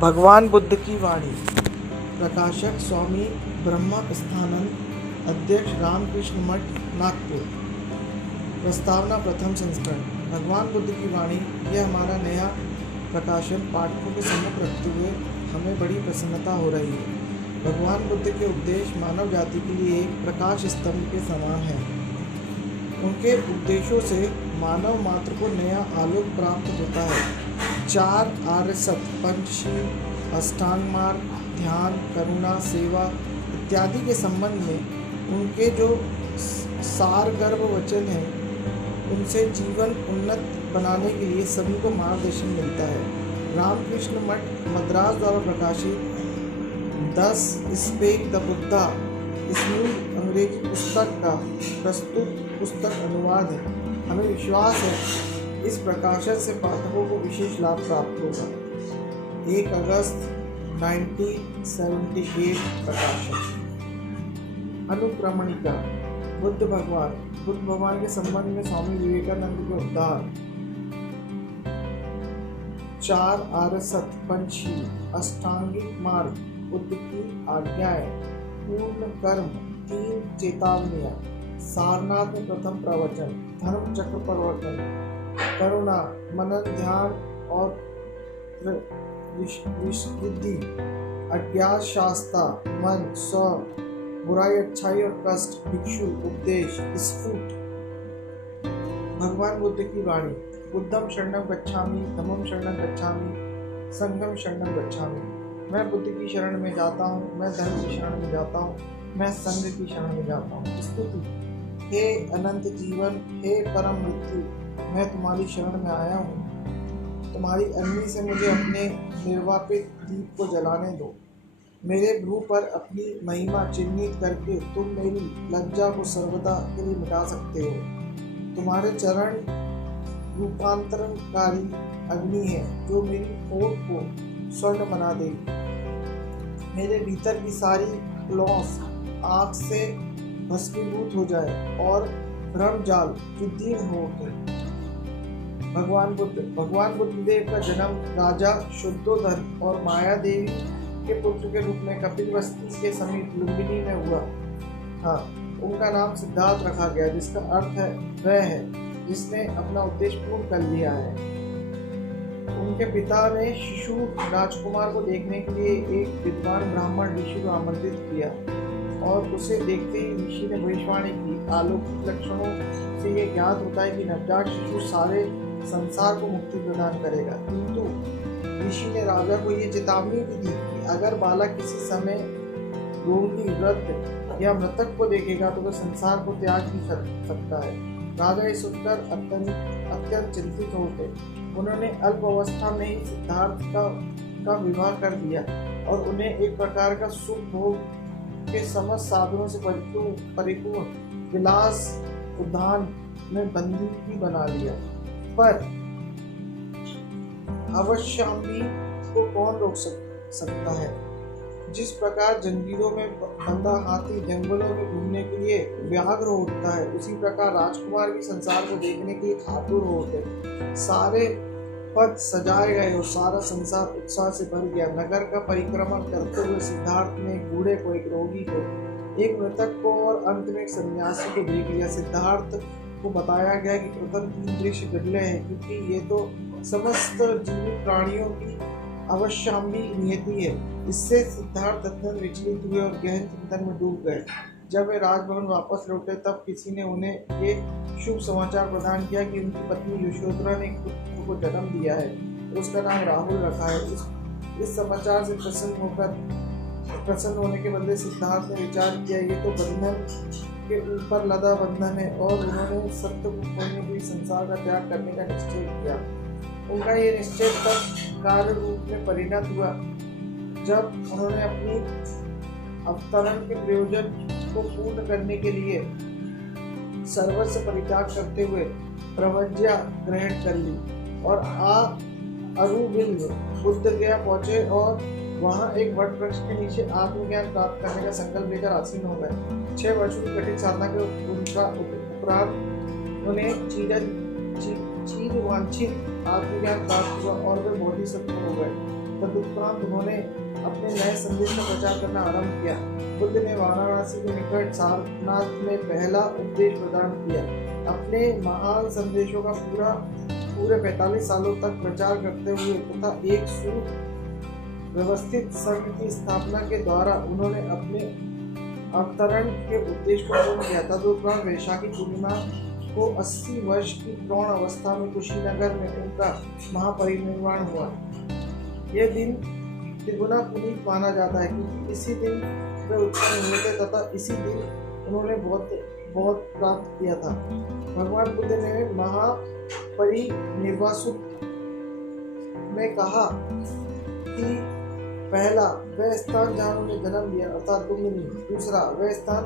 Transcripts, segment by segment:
भगवान बुद्ध की वाणी। प्रकाशक स्वामी ब्रह्म स्थानंद, अध्यक्ष रामकृष्ण मठ, नागपुर। प्रस्तावना प्रथम संस्करण। भगवान बुद्ध की वाणी यह हमारा नया प्रकाशन पाठकों के सम्मुख रखते हुए हमें बड़ी प्रसन्नता हो रही है। भगवान बुद्ध के उपदेश मानव जाति के लिए एक प्रकाश स्तंभ के समान है। उनके उपदेशों से मानव मात्र को नया आलोक प्राप्त होता है। 4 आर्य सत्य, पंचशील, अष्टांग मार्ग, ध्यान, करुणा, सेवा इत्यादि के संबंध में उनके जो सारगर्भ वचन हैं, उनसे जीवन उन्नत बनाने के लिए सभी को मार्गदर्शन मिलता है। रामकृष्ण मठ मद्रास द्वारा प्रकाशित 10 स्पेक द बुद्धा इसमें अंग्रेजी पुस्तक का प्रस्तुत पुस्तक अनुवाद है। हमें विश्वास है इस प्रकाशन से पाठकों को विशेष लाभ प्राप्त होगा। 1 अगस्त 1978 प्रकाशन। अनुक्रमणिका। बुद्ध भगवान के संबंध में स्वामी विवेकानंद के उद्धार। 4 आर्य सत्य, पंचशील, अष्टांगिक मार्ग, बुद्ध की आज्ञाएं, पूर्ण कर्म, 3 चेतावनियां, सारनाथ में प्रथम प्रवचन, धर्म चक्र प्रवर्तन, करुणा, मनन, ध्यान और विशुद्धि, अज्ञात शास्त्र, मन, स्व, बुराई, अच्छाई और कष्ट, भिक्षु, उपदेश, स्फुट। भगवान बुद्ध की वाणी। बुद्धं शरणं गच्छामि, धम्मं शरणं गच्छामि, संघं शरणं गच्छामि। मैं बुद्ध की शरण में जाता हूँ, मैं धर्म की शरण में जाता हूँ, मैं संघ की शरण में जाता हूँ। स्तुति। हे अनंत जीवन, हे परम मृत्यु, मैं तुम्हारी शरण में आया हूँ। तुम्हारी अग्नि से मुझे अपने निर्वापित दीप को जलाने दो। मेरे भ्रू पर अपनी महिमा चिन्हित करके तुम मेरी लज्जा को सर्वदा के लिए मिटा सकते हो। तुम्हारे चरण रूपांतरणकारी अग्नि है जो मेरी होठ को स्वर्ण बना देगी। मेरे भीतर की सारी क्लौस आग से भस्मीभूत हो जाए और भ्रम जाल विदीर्ण हो उठे। भगवान बुद्ध देव का जन्म राजा शुद्धोधन और माया देवी के पुत्र के रूप में कपिलवस्तु के समीप लुम्बिनी में हुआ था। उनका नाम सिद्धार्थ रखा गया, जिसका अर्थ है वह है जिसने अपना उद्देश्य पूर्ण कर लिया है। उनके पिता ने शिशु राजकुमार को देखने के लिए एक विद्वान ब्राह्मण ऋषि को आमंत्रित किया और उसे देखते ही ऋषि ने भविष्यवाणी की। अलौकिक लक्षणों से ये ज्ञात होता है कि नवजात शिशु सारे संसार को मुक्ति प्रदान करेगा, किंतु ऋषि ने राजा को ये चेतावनी भी दी कि अगर बालक किसी समय रोगी, वृद्ध या मृतक को देखेगा तो वह संसार को त्याग भी कर सकता है। राजा इस सुनकर अत्यंत चिंतित हो गए। उन्होंने अल्प अवस्था में ही सिद्धार्थ का विवाह कर दिया और उन्हें एक प्रकार का सुख भोग के समस्त साधनों से परिपूर्ण विलास उद्यान में बंदी भी बना लिया। पर अवश्याम्बी को कौन रोक सकता है? जिस प्रकार जंजीरों में बंधा हाथी जंगलों में घूमने के लिए व्याघ्र हो उठता है, उसी प्रकार राजकुमार भी संसार को देखने के लिए आतुर हो उठे। सारे पथ सजाए गए और सारा संसार उत्साह से भर गया। नगर का परिक्रमण करते हुए सिद्धार्थ ने एक बूढ़े को, एक रोगी को, एक मृतक को और अंत में एक सन्यासी को देख लिया। सिद्धार्थ को बताया गया कि प्रथम 3 दृश्य बिरले हैं, क्योंकि ये तो समस्त जीवित प्राणियों की अवश्याम्बी नियति है। इससे सिद्धार्थ अत्यंत विचलित हुए और गहन चिंतन में डूब गए। जब वे राजभवन वापस लौटे तब किसी ने उन्हें ये शुभ समाचार प्रदान किया कि उनकी पत्नी यशोधरा ने एक पुत्र को जन्म दिया है, उसका नाम राहुल रखा है। इस समाचार से प्रसन्न होने के बदले सिद्धार्थ ने विचार किया ये तो बंधन के ऊपर लदा बंधन है, और उन्होंने सत्य को खोने के लिए संसार का त्याग करने का निश्चय किया। उनका ये निश्चय तब कार्य रूप में परिणत हुआ जब उन्होंने अपनी अवतरण के प्रयोजन को पूर्ण करने के लिए सर्वस्व परित्याग करते हुए प्रवज्ञा ग्रहण कर ली और अरुविल बुद्ध गया पहुंचे और वहां एक वट वृक्ष के नीचे आत्मज्ञान प्राप्त करने का संकल्प लेकर आसीन हो गए। 6 वर्षों की कठिन साधना के उपरांत उन्हें चीर वांछित आत्मज्ञान प्राप्त हुआ और वे बोधिसत्व हो गए। तदुपरांत उन्होंने अपने नए संदेश का प्रचार करना आरंभ किया। बुद्ध ने वाराणसी के निकट सारनाथ में पहला उपदेश प्रदान किया। अपने महान संदेशों का पूरे 45 सालों तक प्रचार करते हुए तथा एक सुव्यवस्थित संघ की स्थापना के द्वारा उन्होंने अपने अवतरण के उद्देश्य को पूर्ण किया। तदुपरांत वैशाखी पूर्णिमा को 80 वर्ष की प्रौढ़ अवस्था में कुशीनगर में उनका महापरिनिर्वाण हुआ। यह दिन त्रिगुना पुनीत माना जाता है क्योंकि इसी दिन वे उत्पन्न हुए थे तथा इसी दिन उन्होंने बहुत प्राप्त किया था। भगवान बुद्ध ने महापरिनिर्वाण में कहा कि पहला वह स्थान जहाँ उन्होंने जन्म लिया अर्थात लुम्बिनी, दूसरा वह स्थान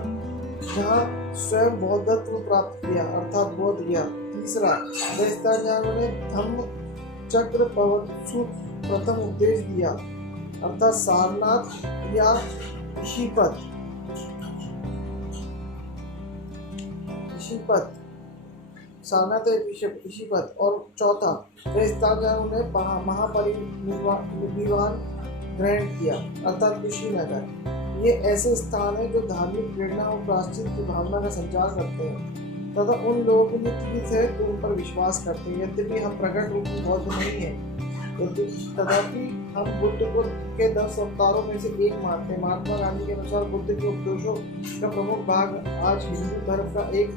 जहाँ स्वयं बौद्धत्व प्राप्त किया अर्थात बोध गया, तीसरा वह स्थान जहाँ उन्होंने धम्म चक्र प्रथम उपदेश दिया अर्थात सारनाथ या ऋषिपद, सारनाथ या ऋषिपद, और चौथा वह स्थान जहाँ उन्होंने महापरिनिर्वाण ग्रहण किया अर्थात कुशीनगर। ये ऐसे स्थान हैं जो धार्मिक प्रेरणा और प्रायश्चित की भावना का संचार करते हैं तथा उन लोगों के लिए तीर्थ है जो उन पर विश्वास करते हैं। यद्यपि हम प्रकट रूप में बौद्ध नहीं है तथापि हम बुद्ध को के 10 अवतारों में से एक मानते हैं। महात्मा गांधी के अनुसार बुद्ध के उपदेशों का प्रमुख भाग आज हिंदू धर्म का एक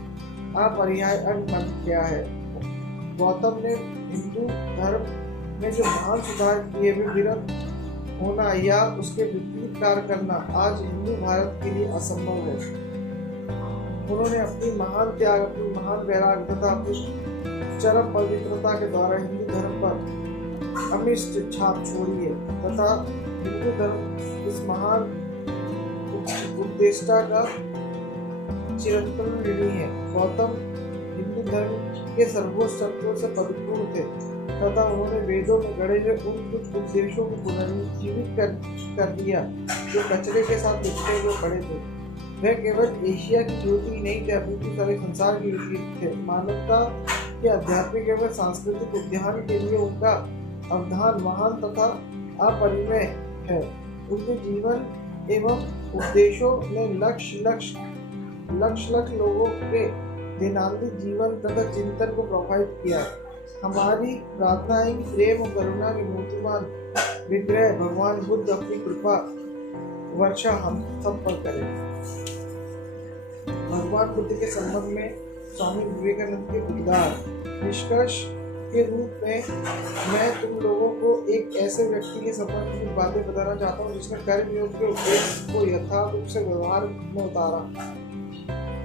अपरिहार्य अंग बन गया है। गौतम ने हिंदू धर्म में जो महान सुधार किए वे विरत होना या उसके विपरीत कार्य करना आज हिंदू भारत के लिए असंभव है। उन्होंने अपनी महान त्याग, अपनी महान वैराग्य तथा अपनी चरम पवित्रता के द्वारा हिंदू धर्म पर अमिष्ट छाप छोड़ी है तथा हिंदू धर्म इस महान उपदेष्टा का चिरंतन ऋणी है। गौतम हिंदू धर्म के सर्वोच्च तत्वों से परिपूर्ण थे तथा उन्होंने वेदों में गढ़े हुए उन कुछ उपदेशों को पुनर्जीवित कर दिया जो कचरे के साथ लिपटे हुए पड़े थे। वह केवल एशिया की ज्योति ही नहीं थे अपितु सारे संसार की ज्योति थे। मानवता के आध्यात्मिक एवं सांस्कृतिक उद्यान के लिए उनका अवधान महान तथा अपरिमेय है। उनके जीवन एवं उपदेशों ने लक्ष लोगों के दैनंदिन जीवन तथा चिंतन को प्रभावित किया है। हमारी प्रार्थना है कि प्रेम और करुणा के मूर्तिमान विग्रह भगवान बुद्ध अपनी कृपा वर्षा हम सब पर करें। भगवान बुद्ध के संबंध में स्वामी विवेकानंद के उद्गार निष्कर्ष के रूप में मैं तुम लोगों को एक ऐसे व्यक्ति के संबंध में बातें बताना चाहता हूँ जिसने कर्मयोग के उपदेश को यथार्थ रूप से व्यवहार में उतारा।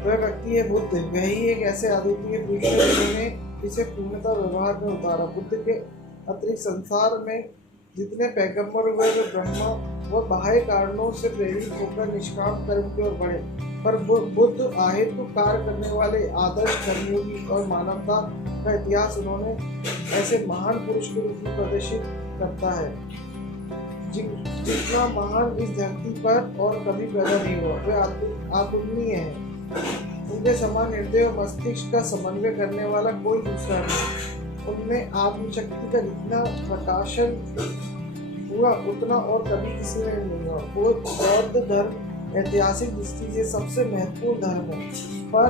वह व्यक्ति है बुद्ध। वही एक ऐसे अद्वितीय पुरुष है जिन्होंने इसे पूर्णतः व्यवहार में उतारा। बुद्ध के अतिरिक्त संसार में जितने पैगंबर हुए वे ब्रह्मा व बाह्य कारणों से प्रेरित होकर निष्काम कर्म की ओर बढ़े, पर बुद्ध आहेतु कार्य करने वाले आदर्श कर्मयोगी और मानवता का इतिहास उन्होंने ऐसे महान पुरुष के रूप में प्रदर्शित करता है जितना महान इस धरती पर और कभी पैदा नहीं हुआ। वे अतुलनीय है। उनके समान हृदय और मस्तिष्क का समन्वय करने वाला कोई दूसरा नहीं। उनमें आत्मशक्ति का जितना प्रकाशन हुआ उतना और कभी किसी में नहीं हुआ। बौद्ध धर्म ऐतिहासिक दृष्टि से सबसे महत्वपूर्ण धर्म है, पर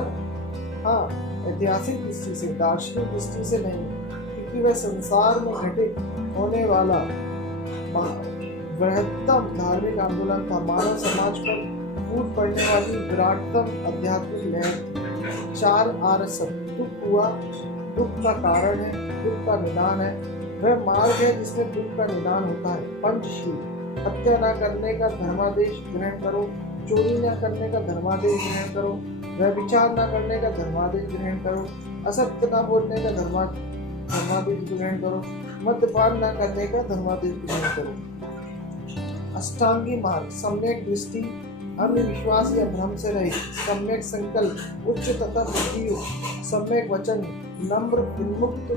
हाँ ऐतिहासिक दृष्टि से, दार्शनिक दृष्टि से नहीं, क्योंकि वह संसार में घटित होने वाला बृहत्तम धार्मिक आंदोलन था। मानव समाज पर फूट पड़ने वाली विराटतम आध्यात्मिक लहर। 4 आर्य सत्य। दुख हुआ, दुख का कारण है, दुख का निदान है। वह मार्ग है जिसमें दुख का निदान होता है। पंचशील। हत्या न करने का धर्मादेश ग्रहण करो, चोरी न करने का धर्मादेश ग्रहण करो, व्यभिचार न करने का धर्मादेश ग्रहण करो, असत्य न बोलने का धर्मादेश ग्रहण करो, मद्यपान न करने का धर्मादेश ग्रहण करो। अष्टांगी मार्ग। सम्यक दृष्टि, अंधविश्वास या भ्रम से रहित, सम्यक संकल्प, उच्च तथा बुद्धियुक्त, सम्यक वचन, नम्र, विमुक्त,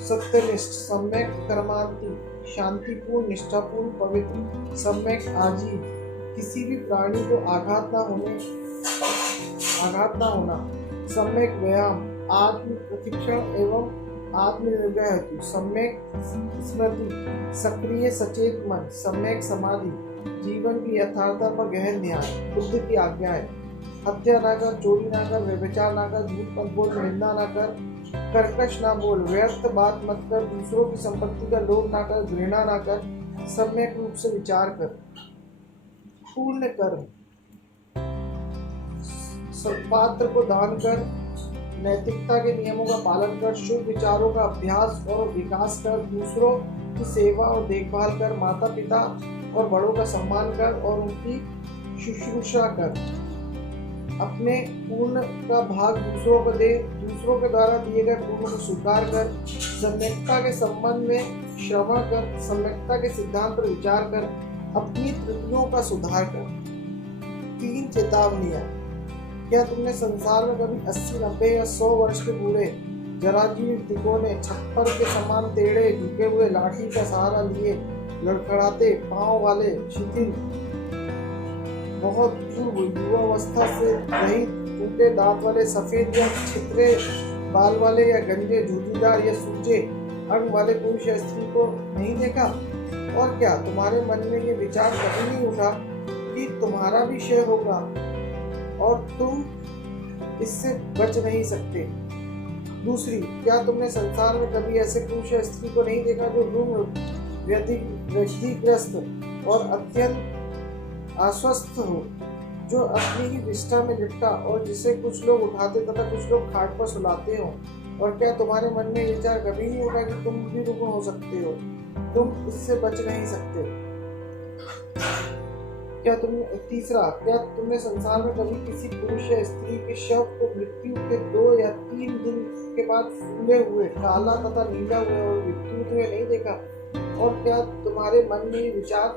सत्यनिष्ठ, सम्यक कर्मांति, शांतिपूर्ण, निष्ठापूर्ण, पवित्र, सम्यक आजीव, किसी भी प्राणी को आघात न होना, सम्यक व्यायाम, आत्म प्रशिक्षण एवं आत्मनिर्भर हेतु, सम्यक स्मृति, सक्रिय सचेत मन, सम्यक समाधि, जीवन की यथार्थता पर गहन ध्यान, बुद्ध की आज्ञा है। हत्या ना कर, चोरी ना कर, व्यभिचार ना कर, झूठ मत बोल, निंदा ना कर, कर्कश ना बोल, व्यर्थ बात मत कर, दूसरों की संपत्ति का लोभ ना कर, घृणा ना कर, सम्यक रूप से विचार कर, पूर्ण कर्म, सत्पात्र को दान कर, नैतिकता के नियमों का पालन कर, शुभ विचारों का अभ्यास और विकास कर, दूसरों की सेवा और देखभाल कर, माता पिता और बड़ों का सम्मान कर और उनकी शुश्रूषा कर, अपने पूर्ण का भाग दूसरों को दे, दूसरों के द्वारा दिए गए पूर्ण को स्वीकार कर, सम्यकता के संबंध में श्रवण कर, सम्यकता के सिद्धांत पर विचार कर, अपनी त्रुटियों का सुधार कर। 3 चेतावनियां। क्या तुमने संसार में कभी 80, 90 या 100 वर्ष के बूढ़े जराजीव तिकोने, छप्पर के समान टेढ़े झुके हुए, लाठी का सहारा लिए लड़खड़ाते पांव वाले, शिथिल, बहुत युवावस्था से रहित, टूटे दांत वाले, सफेद या छितरे बाल वाले या गंजे, झुर्रीदार या सूजे अंग वाले पुरुष या स्त्री को नहीं देखा? और क्या तुम्हारे मन में ये विचार कभी नहीं उठा कि तुम्हारा भी क्षय होगा और तुम इससे बच नहीं सकते? दूसरी, क्या तुमने संसार में कभी ऐसे पुरुष या स्त्री को नहीं देखा जो रुग्ण, व्यधिग्रस्त और अत्यंत अस्वस्थ हो, जो अपनी ही विष्ठा में लिपटा और जिसे कुछ लोग उठाते तथा कुछ लोग खाट पर सुलाते हो? और क्या तुम्हारे मन में विचार कभी नहीं उठा कि तुम भी रुग्ण हो सकते हो, तुम इससे बच नहीं सकते? तीसरा, क्या तुमने संसार में कभी किसी पुरुष या स्त्री के शव को मृत्यु के 2 या 3 दिन के बाद फूले हुए, काला तथा नीला हुए और विद्युत हुए नहीं देखा? और क्या तुम्हारे मन में ये विचार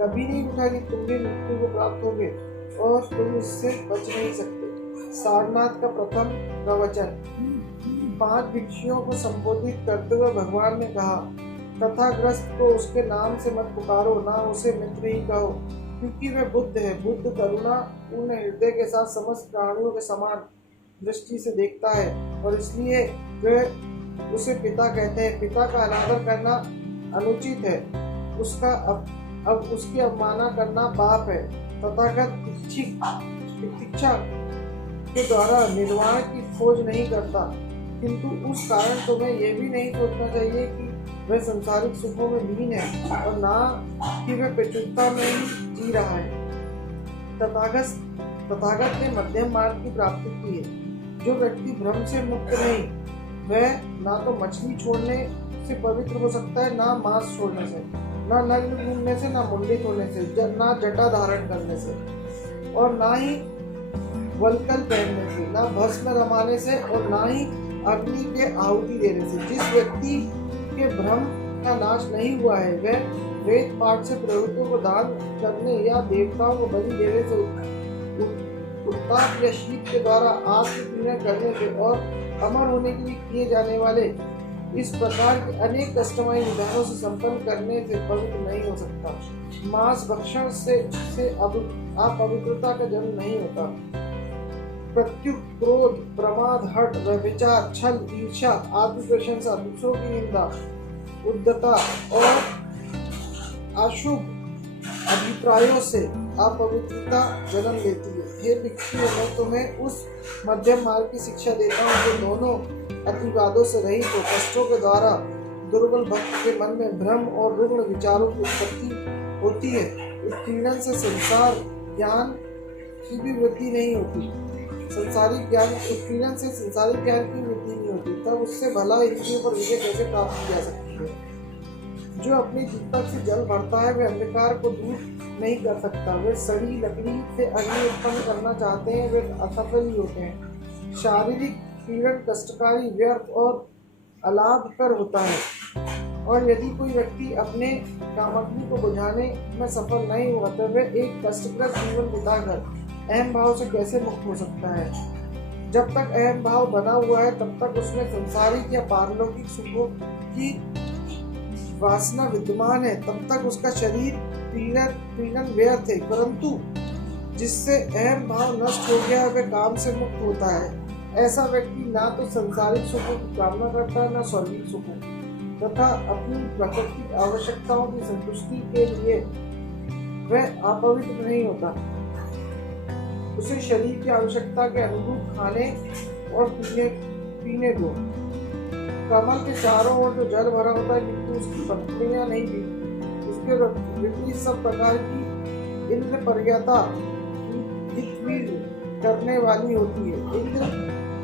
कभी नहीं उठा कि तुम भी मृत्यु को प्राप्त होगे और तुम इससे बच नहीं सकते? सारनाथ का प्रथम प्रवचन। 5 भिक्षुओं को संबोधित करते हुए भगवान ने कहा, तथाग्रस्त को उसके नाम से मत पुकारो, ना उसे मित्र ही कहो, क्योंकि वह बुद्ध है। बुद्ध करुणा पूर्ण हृदय के साथ समस्त प्राणियों के समान दृष्टि से देखता है और इसलिए वह उसे पिता कहते हैं। पिता का अनादर करना अनुचित है, उसका अब उसकी अवमानना करना पाप है। तथागत इच्छा के द्वारा निर्वाण की खोज नहीं करता, किंतु उस कारण तुम्हें यह भी नहीं सोचना चाहिए कि वह संसारिक सुखों में लीन है और ना कि वह प्रचुरता में ही जी रहा है। तथागत ने मध्यम मार्ग की प्राप्ति की है। जो व्यक्ति भ्रम से मुक्त नहीं, वह ना तो मछली छोड़ने से पवित्र हो सकता है, ना मांस छोड़ने से, ना नग्न घूमने से, ना मुंडी तोड़ने से, ना जटा धारण करने से, और ना ही वलकल पहनने से, ना भस्म रमाने से, और ना ही अग्नि के आहुति देने से। जिस व्यक्ति के भ्रम का नाश नहीं हुआ है, वह वेद पाठ से प्रवृत्तियों को दान करने या देवताओं को बलि देने से, उत्ताप या शीत के द्वारा आत्मपीड़न करने से और अमर होने के लिए किए जाने वाले इस प्रकार के अनेक कष्टमय विधानों से संपन्न करने से पवित्र नहीं हो सकता। मांस भक्षण से अपवित्रता का जन्म नहीं होता। प्रत्युत, क्रोध, प्रमाद, हठ, व्यभिचार, छल, ईर्ष्या, आत्म प्रशंसा, दूसरों की निंदा, उद्धता और अशुभ अभिप्रायों से अपवित्रता जन्म लेती है। हे भिक्षु, मैं तुम्हें उस मध्यम मार्ग की शिक्षा देता हूँ जो दोनों अतिवादों से रहित हो। कष्टों के द्वारा दुर्बल भक्त के मन में भ्रम और रुग्ण विचारों की उत्पत्ति होती है। उत्पीड़न से संसार ज्ञान की भी वृद्धि नहीं होती। संसारिक ज्ञान उत्पीड़न से संसारिक ज्ञान की वृद्धि नहीं होती। तब उससे भला इंद्रियों पर विजय कैसे प्राप्त किया सकती है? जो अपनी दीपक से जल भरता है वह अंधकार को दूर नहीं कर सकता। वे सड़ी लकड़ी से अग्नि उत्पन्न करना चाहते हैं, वे असफल ही होते हैं। शारीरिक पीड़न कष्टकारी, व्यर्थ और अलाभकर होता है, और यदि कोई व्यक्ति अपने कामग्नि को बुझाने में सफल नहीं हुआ तो वह एक कष्टग्रस्त जीवन बिताकर अहम भाव से कैसे मुक्त हो सकता है? जब तक अहम भाव बना हुआ है तब तक उसमें संसारिक या पारलौकिक सुखों की वासना विद्यमान है, तब तक उसका शरीर पीड़न व्यर्थ है। परंतु जिससे अहम भाव नष्ट हो गया वह काम से मुक्त होता है। ऐसा व्यक्ति ना तो संसारिक सुखों की कामना करता है, न स्वर्गीय सुखों, तथा अपनी प्राकृतिक आवश्यकताओं की संतुष्टि के लिए वह अपवित्र नहीं होता। उसे शरीर की आवश्यकता के अनुरूप खाने और पीने दो। कमल के चारों ओर जो जल भरा होता है, किंतु उसकी पत्तियां नहीं गिरती। इसके विपरीत सब प्रकार की इंद्र पर्यता करने वाली होती है।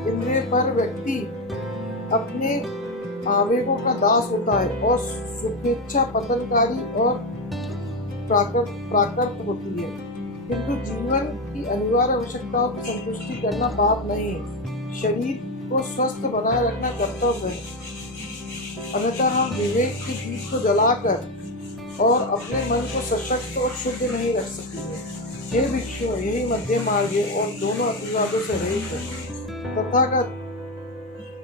इंद्रिय पर व्यक्ति अपने आवेगों का दास होता है और सुखेच्छा पतनकारी और प्राकृत होती है, किंतु जीवन की अनिवार्य आवश्यकताओं की संतुष्टि करना पाप नहीं है। शरीर को स्वस्थ बनाए रखना कर्तव्य है, अन्यथा हम विवेक की दीप को जलाकर और अपने मन को सशक्त और शुद्ध नहीं रख सकेंगे। हे भिक्षुओं, यही मध्य मार्ग है और दोनों अतिवादों से रहित है।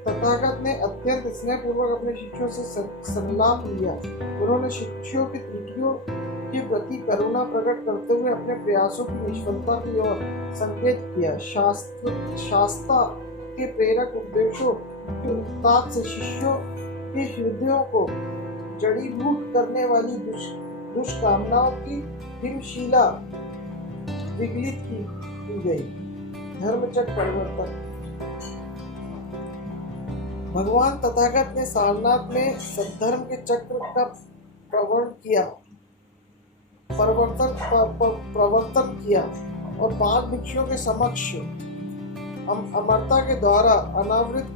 तथागत ने अत्यंत स्नेहपूर्वक अपने शिष्यों से संलाप लिया। उन्होंने शिष्यों की त्रुटियों के प्रति करुणा प्रकट करते हुए अपने प्रयासों की निष्फलता की ओर संकेत किया। शास्त्र के प्रेरक उपदेशों के उत्ताप से शिष्यों के हृदयों को जड़ीभूत करने वाली दुष्कामनाओं की हिमशिला विगलित की गई। धर्मचक्र परिवर्तन। भगवान तथागत ने सारनाथ में सद्धर्म के चक्र का प्रवर्तन किया और 5 भिक्षुओं के समक्ष अमरता के द्वारा अनावृत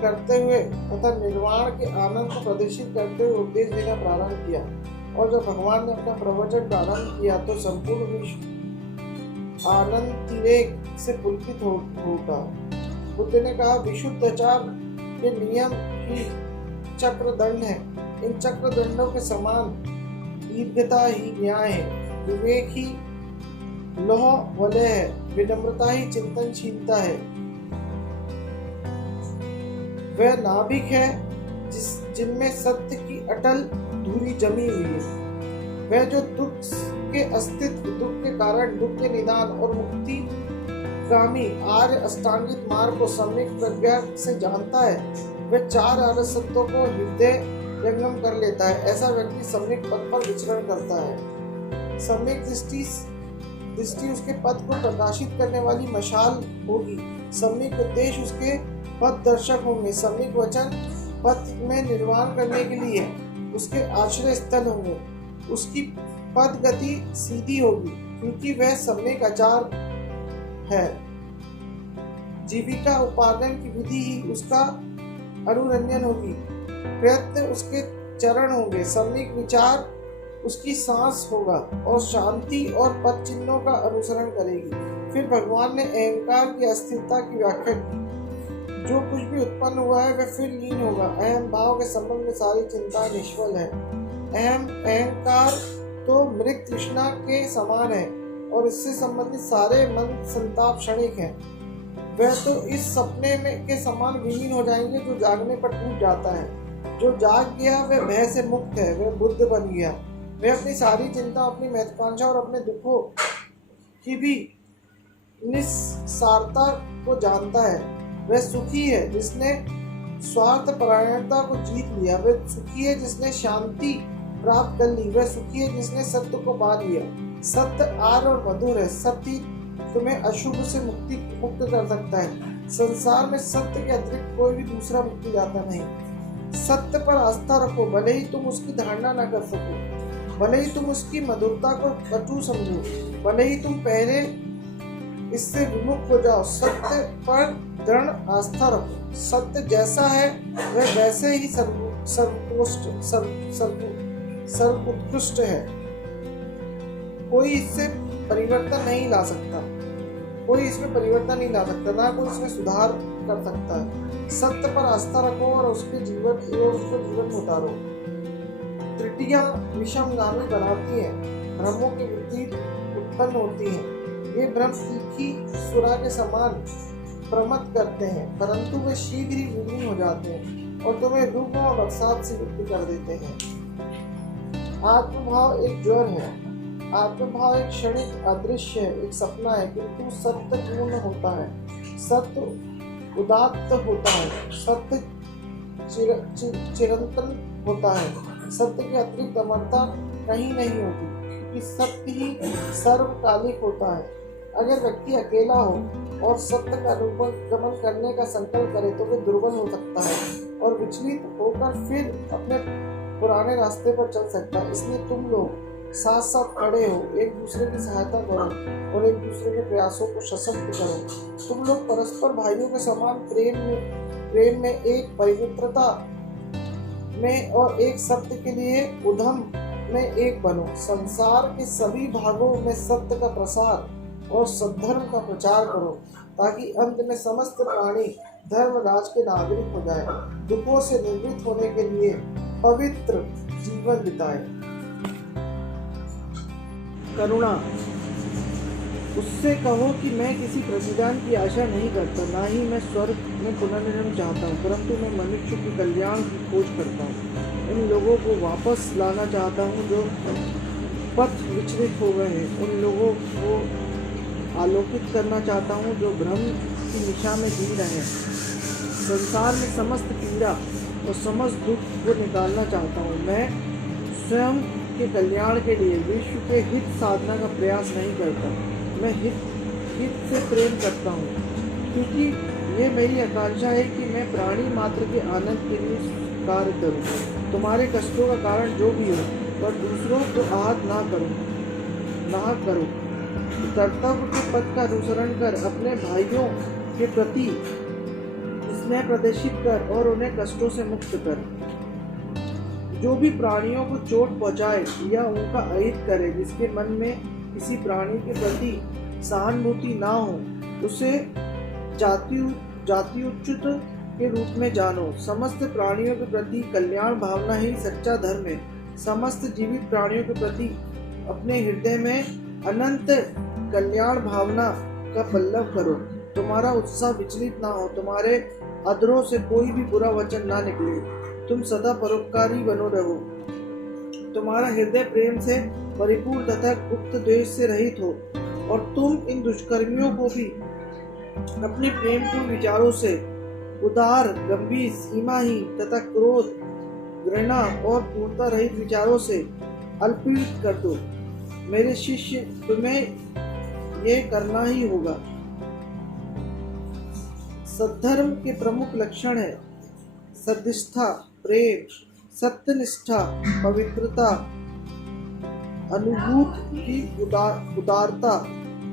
करते हुए तथा निर्वाण के आनंद को प्रदर्शित करते हुए उपदेश देना प्रारंभ किया। और जब भगवान ने अपना प्रवचन प्रारंभ किया तो संपूर्ण विश्व आनंद से पुलकित हो उठा। बुद्ध ने कहा, विशुद्धाचार ये नियम ही चक्रदंड है। इन चक्रदंडों के समान दीर्घता ही न्याय है, विवेक ही लौह वलय है, विनम्रता ही चिंतनशीलता है। वह नाभिक है जिनमें सत्य की अटल धुरी जमी हुई है। वह जो दुख के अस्तित्व, दुख के कारण, दुख के निदान और मुक्ति गामी आर्य अष्टांगिक मार्ग को सम्यक प्रज्ञा से जानता है, वह 4 आर्य सत्यों को हृदय जंगम कर लेता है। ऐसा व्यक्ति सम्यक पथ पर विचरण करता है। सम्यक दृष्टि उसके पथ को प्रकाशित करने वाली मशाल होगी। सम्यक उद्देश्य उसके पथ दर्शक होंगे। सम्यक वचन पथ में निर्वाण करने के लिए उसके आश्रय स्थल होंगे। उसकी पथ गति सीधी होगी, क्योंकि वह सम्यक आचार है। जीविका उपार्जन की विधि ही उसका अनुरंजन होगी। प्रयत्न उसके चरण होंगे। सम्यक विचार उसकी सांस होगा और शांति और पद चिन्हों का अनुसरण करेगी। फिर भगवान ने अहंकार की अस्थिरता की व्याख्या की। जो कुछ भी उत्पन्न हुआ है वह फिर लीन होगा। अहम भाव के संबंध में सारी चिंता निष्फल है। अहंकार तो मृग तृष्णा के समान है और इससे संबंधित सारे मन संताप क्षणिक है। वह तो इस सपने में के समान विलीन हो जाएंगे जो जागने पर टूट जाता है। जो जाग गया वह भय से मुक्त है, वह बुद्ध बन गया। वह अपनी सारी चिंता, अपनी महत्वाकांक्षा और अपने दुखों की भी निस्सारता को जानता है। वह सुखी है जिसने स्वार्थ परायणता को जीत लिया। वह सुखी है जिसने शांति प्राप्त कर ली। वह सुखी है जिसने सत्य को पा लिया। सत्य आर और मधुर है। सत्य तुम्हें अशुभ से मुक्त कर सकता है। संसार में सत्य के अतिरिक्त कोई भी दूसरा मुक्ति दाता नहीं। सत्य पर आस्था रखो, भले ही तुम उसकी धारणा न कर सको, भले ही तुम उसकी मधुरता को कटु समझो, भले ही तुम पहले इससे विमुख हो जाओ। सत्य पर दृढ़ आस्था रखो। सत्य जैसा है वह वैसे ही सर्वोत्कृष्ट है। कोई इससे परिवर्तन नहीं ला सकता, कोई इसमें परिवर्तन नहीं ला सकता, ना कोई इसमें सुधार कर सकता है। सत्य पर आस्था रखो और उसको जीवन में उतारो। त्रुटियां विषमगामी बनाती हैं, भ्रमों की वृद्धि उत्पन्न होती है। ये भ्रम तीखी सुरा के समान प्रमत्त करते हैं, परंतु वे शीघ्र ही विलीन हो जाते हैं और तुम्हें रूप और बरसात से मुक्त कर देते हैं। आत्मभाव एक ज्वर है। आत्मभाव एक क्षणिक अदृश्य है, एक सपना है, किंतु सत्य पूर्ण होता है। सत्य उदात्त होता है। सत्य चिरंतन होता है। सत्य के अतिरिक्त अमरता कहीं नहीं होती, क्योंकि सत्य ही सर्वकालिक होता है। अगर व्यक्ति अकेला हो और सत्य का अनुगमन करने का संकल्प करे तो वह दुर्बल हो सकता है और विचलित होकर फिर अपने पुराने रास्ते पर चल सकता है। इसलिए तुम लोग साथ साथ खड़े हो, एक दूसरे की सहायता करो और एक दूसरे के प्रयासों को सशक्त करो। तुम लोग परस्पर भाइयों के समान प्रेम में एक पवित्रता में और एक सत्य के लिए उद्यम में एक बनो। संसार के सभी भागों में सत्य का प्रसार और सद्धर्म का प्रचार करो, ताकि अंत में समस्त प्राणी धर्मराज के नागरिक हो जाए, दुखों से निवृत्त होने के लिए पवित्र जीवन बिताए। करुणा। उससे कहो कि मैं किसी प्रतिदान की आशा नहीं करता, ना ही मैं स्वर्ग में पुनर्जन्म चाहता हूँ, परंतु मैं मनुष्य के कल्याण की खोज करता हूँ। इन लोगों को वापस लाना चाहता हूँ जो पथ विचलित हो गए हैं। उन लोगों को आलोकित करना चाहता हूँ जो भ्रम की दिशा में जी रहे हैं। संसार में समस्त पीड़ा और समस्त दुख को निकालना चाहता हूँ। मैं स्वयं के कल्याण के लिए विश्व के हित साधना का प्रयास नहीं करता। मैं हित से प्रेम करता हूँ, क्योंकि ये मेरी आकांक्षा है कि मैं प्राणी मात्र के आनंद के लिए कार्य करूँ। तुम्हारे कष्टों का कारण जो भी हो, पर दूसरों को आहत ना करो। कर्तव्य के पथ का अनुसरण कर अपने भाइयों के प्रति स्नेह प्रदर्शित कर और उन्हें कष्टों से मुक्त कर। जो भी प्राणियों को चोट पहुंचाए या उनका अहित करे, जिसके मन में किसी प्राणी के प्रति सहानुभूति ना हो, उसे जात्युच्युत के रूप में जानो। समस्त प्राणियों के प्रति कल्याण भावना ही सच्चा धर्म है। समस्त जीवित प्राणियों के प्रति अपने हृदय में अनंत कल्याण भावना का पल्लव करो। तुम्हारा उत्साह विचलित ना हो, तुम्हारे अधरों से कोई भी बुरा वचन ना निकले। तुम सदा परोपकारी बनो रहो। तुम्हारा हृदय प्रेम से परिपूर्ण तथा गुप्त द्वेष से रहित हो, और तुम इन दुष्कर्मियों को भी अपने प्रेमपूर्ण विचारों से उदार, गंभीर, सीमाहीन तथा क्रोध, घृणा और पूर्णता रहित विचारों से अल्पित कर दो। मेरे शिष्य, तुम्हें ये करना ही होगा। सद्धर्म के प्रमुख लक्षण है सद्निष्ठा, प्रेम, सत्यनिष्ठा, पवित्रता, अनुभूत की उदारता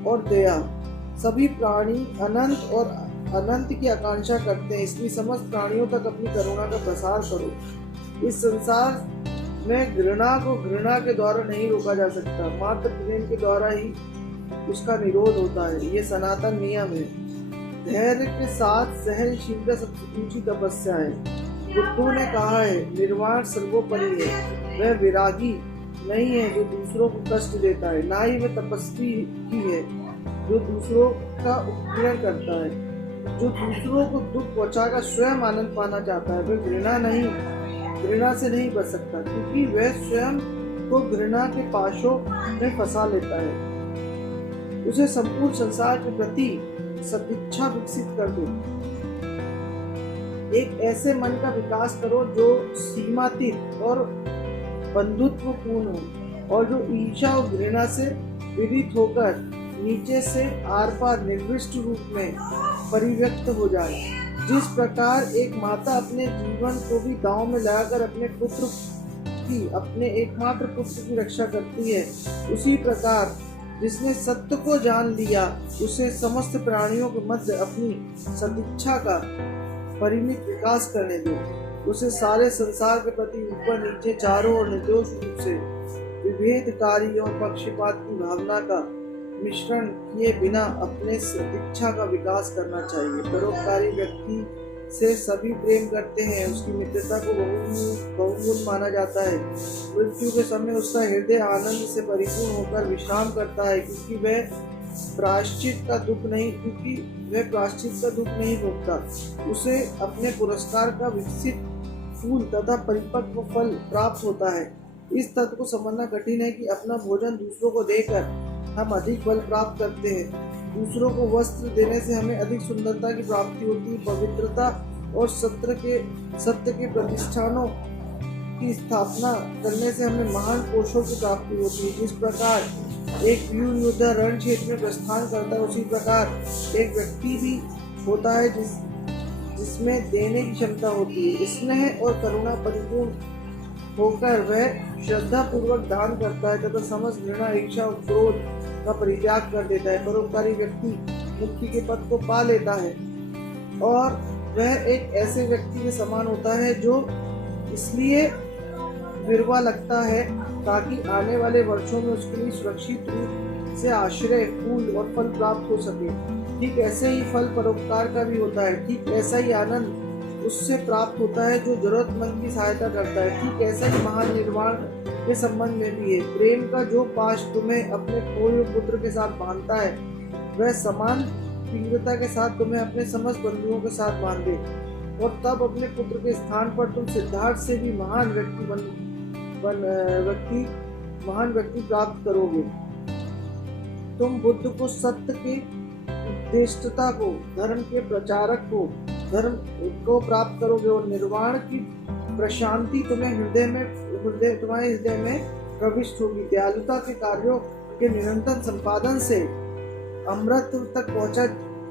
और दया। सभी प्राणी अनंत और अनंत की आकांक्षा करते हैं, इसलिए समस्त प्राणियों तक अपनी करुणा का प्रसार करो। इस संसार में घृणा को घृणा के द्वारा नहीं रोका जा सकता, मात्र प्रेम के द्वारा ही उसका निरोध होता है। ये सनातन नियम है। धैर्य के साथ सहनशीलता सबसे ऊंची तपस्या है। बुद्धों ने कहा है, निर्वाण सर्वोपरि है। वह विरागी नहीं है जो दूसरों को कष्ट देता है, ना ही वह तपस्वी ही है जो दूसरों का उत्पीड़न करता है। जो दूसरों को दुख पहुंचाकर स्वयं आनंद पाना चाहता है, वह घृणा से नहीं बच सकता, क्योंकि वह स्वयं को घृणा के पाशों में फंसा लेता है। उसे संपूर्ण संसार के प्रति सदिच्छा विकसित कर दो। एक ऐसे मन का विकास करो जो सीमातीत और बंधुत्वपूर्ण हो, और जो ईर्ष्या और घृणा से विरहित होकर नीचे से आर पार निर्दिष्ट रूप में परिव्यक्त हो जाए। जिस प्रकार एक माता अपने जीवन को भी दांव में लगाकर अपने एकमात्र पुत्र की रक्षा करती है, उसी प्रकार जिसने सत्य को जान लिया, उसे समस्त प्राणियों के मध्य अपनी सदिच्छा का परिमित विकास करने दो। उसे सारे संसार के प्रति ऊपर नीचे चारों ओर निर्दोष रूप से विभेदकारी और पक्षपात की भावना का मिश्रण किए बिना अपने सदिच्छा का विकास करना चाहिए। परोपकारी व्यक्ति से सभी प्रेम करते हैं, उसकी मित्रता को बहुगुण माना जाता है। मृत्यु के समय उसका हृदय आनंद से परिपूर्ण होकर विश्राम करता है, क्योंकि वह प्रायश्चित का दुख नहीं भोगता। उसे अपने पुरस्कार का विकसित फूल तथा परिपक्व फल प्राप्त होता है। इस तथ्य को समझना कठिन है कि अपना भोजन दूसरों को देकर हम अधिक बल प्राप्त करते हैं, दूसरों को वस्त्र देने से हमें अधिक सुंदरता की प्राप्ति होती है। पवित्रता और सत्य के प्रतिष्ठानों की स्थापना करने से हमें महान कोषों की प्राप्ति होती है। जिस प्रकार एक वीर योद्धा रण क्षेत्र में प्रस्थान करता है, उसी प्रकार एक व्यक्ति भी होता है जिसमें देने की क्षमता होती है। स्नेह और करुणा परिपूर्ण होकर वह श्रद्धा पूर्वक दान करता है तथा समस्त घृणा, इच्छा और क्रोध का परित्याग कर देता है। परोपकारी व्यक्ति मुक्ति के पद को पा लेता है और वह एक ऐसे व्यक्ति के समान होता है जो इसलिए विरवा लगता है ताकि आने वाले वर्षों में उसके लिए सुरक्षित रूप से आश्रय, फूल और फल प्राप्त हो सके। ठीक ऐसे ही फल परोपकार का भी होता है। ठीक ऐसा ही आनंद उससे प्राप्त होता है जो जरूरतमंद की सहायता करता है। ठीक ऐसा ही महान निर्वाण के संबंध में भी है। प्रेम का जो पाश तुम्हें अपने खोए हुए पुत्र के साथ बांधता है, वह समान तीव्रता के साथ तुम्हें अपने समस्त बंधुओं के साथ बांधे, और तब अपने पुत्र के स्थान पर तुम सिद्धार्थ से भी महान व्यक्ति प्राप्त करोगे। तुम बुद्ध को, सत्य के उपदेष्टा को, धर्म के प्रचारक को, धर्म को प्राप्त करोगे, और निर्वाण की प्रशांति तुम्हारे हृदय में प्रविष्ट होगी। दयालुता के कार्यों के निरंतर संपादन से अमृत तक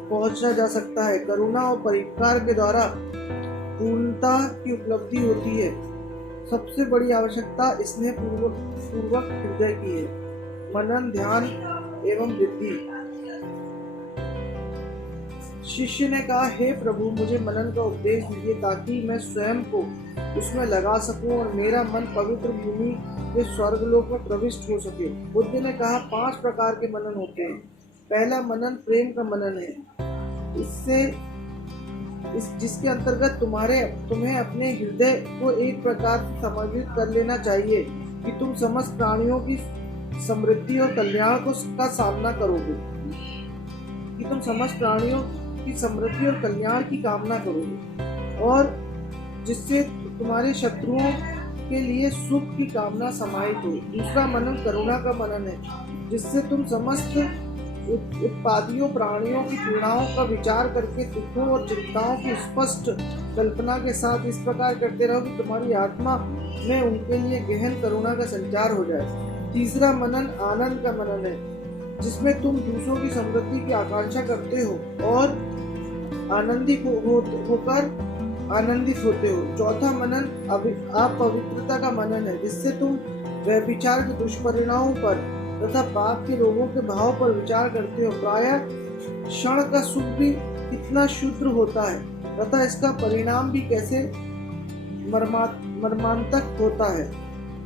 पहुंचा जा सकता है। करुणा और परोपकार के द्वारा पूर्णता की उपलब्धि होती है। सबसे बड़ी आवश्यकता स्नेह पूर्वक हृदय की है। मनन, ध्यान एवं वृद्धि। शिष्य ने कहा, हे प्रभु, मुझे मनन का उपदेश दीजिए ताकि मैं स्वयं को उसमें लगा सकूं और मेरा मन पवित्र भूमि के स्वर्गलोक में प्रविष्ट हो सके। बुद्ध ने कहा, 5 प्रकार के मनन होते हैं। पहला मनन प्रेम का मनन है। जिसके अंतर्गत तुम्हें अपने हृदय को एक प्रकार से समर्पित कर लेना चाहिए कि तुम समस्त प्राणियों की समृद्धि और कल्याण का सामना करोगे, कि तुम समस्त प्राणियों की समृद्धि और कल्याण की कामना करोगे, और जिससे तुम्हारे शत्रुओं के लिए सुख की कामना समाहित हो। दूसरा मनन करुणा का मनन है, जिससे तुम समस्त उत्पादियों प्राणियों की पीड़ाओं का विचार करके दुखों और चिंताओं की स्पष्ट कल्पना के साथ इस प्रकार करते रहो कि तुम्हारी आत्मा में उनके लिए गहन करुणा का संचार हो जाए। तीसरा मनन आनंद का मनन है, जिसमें तुम दूसरों की समृद्धि की आकांक्षा करते हो और होकर आनंदित होते हो। चौथा मनन अपवित्रता का मनन है, जिससे तुम व्यभिचार के दुष्परिणामों पर तथा पाप के रोगों के भाव पर विचार करते हो। प्रायः क्षण का सुख भी कितना शुद्र होता है तथा इसका परिणाम भी कैसे मर्मांतक होता है।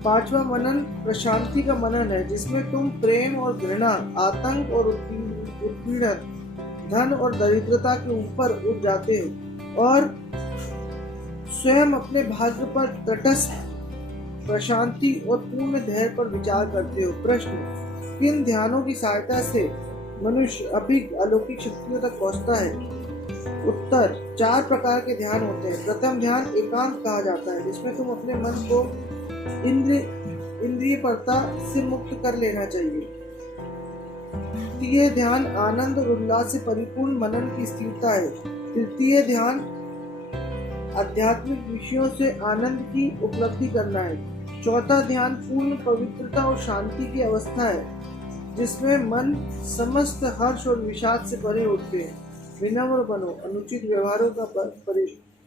पांचवा मनन प्रशांति का मनन है, जिसमें तुम प्रेम और घृणा, आतंक और उत्पीड़न, धन और दरिद्रता के ऊपर उठ जाते हो और स्वयं अपने भाग्य पर तटस्थ प्रशांति और पूर्ण धैर्य पर विचार करते हो। प्रश्न, किन ध्यानों की सहायता से मनुष्य अभिक अलौकिक शक्तियों तक पहुंचता है? उत्तर, 4 प्रकार के ध्यान होते हैं। प्रथम ध्यान एकांत कहा जाता है, जिसमें तुम अपने मन को इंद्रियपरता से मुक्त कर लेना चाहिए। द्वितीय ध्यान आनंद और उल्लास से परिपूर्ण मनन की स्थिरता है। तृतीय ध्यान आध्यात्मिक विषयों से आनंद की उपलब्धि करना है। चौथा ध्यान पूर्ण पवित्रता और शांति की अवस्था है, जिसमें मन समस्त हर्ष और विषाद से भरे होते हैं। विनम्र बनो, अनुचित व्यवहारों का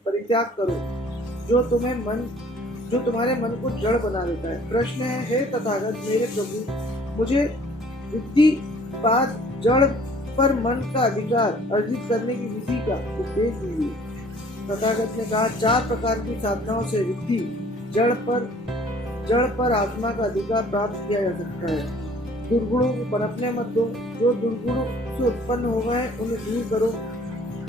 परित्याग करो, जो तुम्हारे मन को जड़ बना देता है। प्रश्न है, हे तथागत मेरे प्रभु, मुझे बुद्धि बाद जड़ पर मन का अधिकार अर्जित करने की विधि का उपदेश दीजिए। तथागत ने कहा, 4 प्रकार की साधनाओं से विधि जड़ पर आत्मा का अधिकार प्राप्त किया जा सकता है। दुर्गुणों को पनपने मत दो। जो दुर्गुणों से उत्पन्न हो गए उन्हें दूर करो।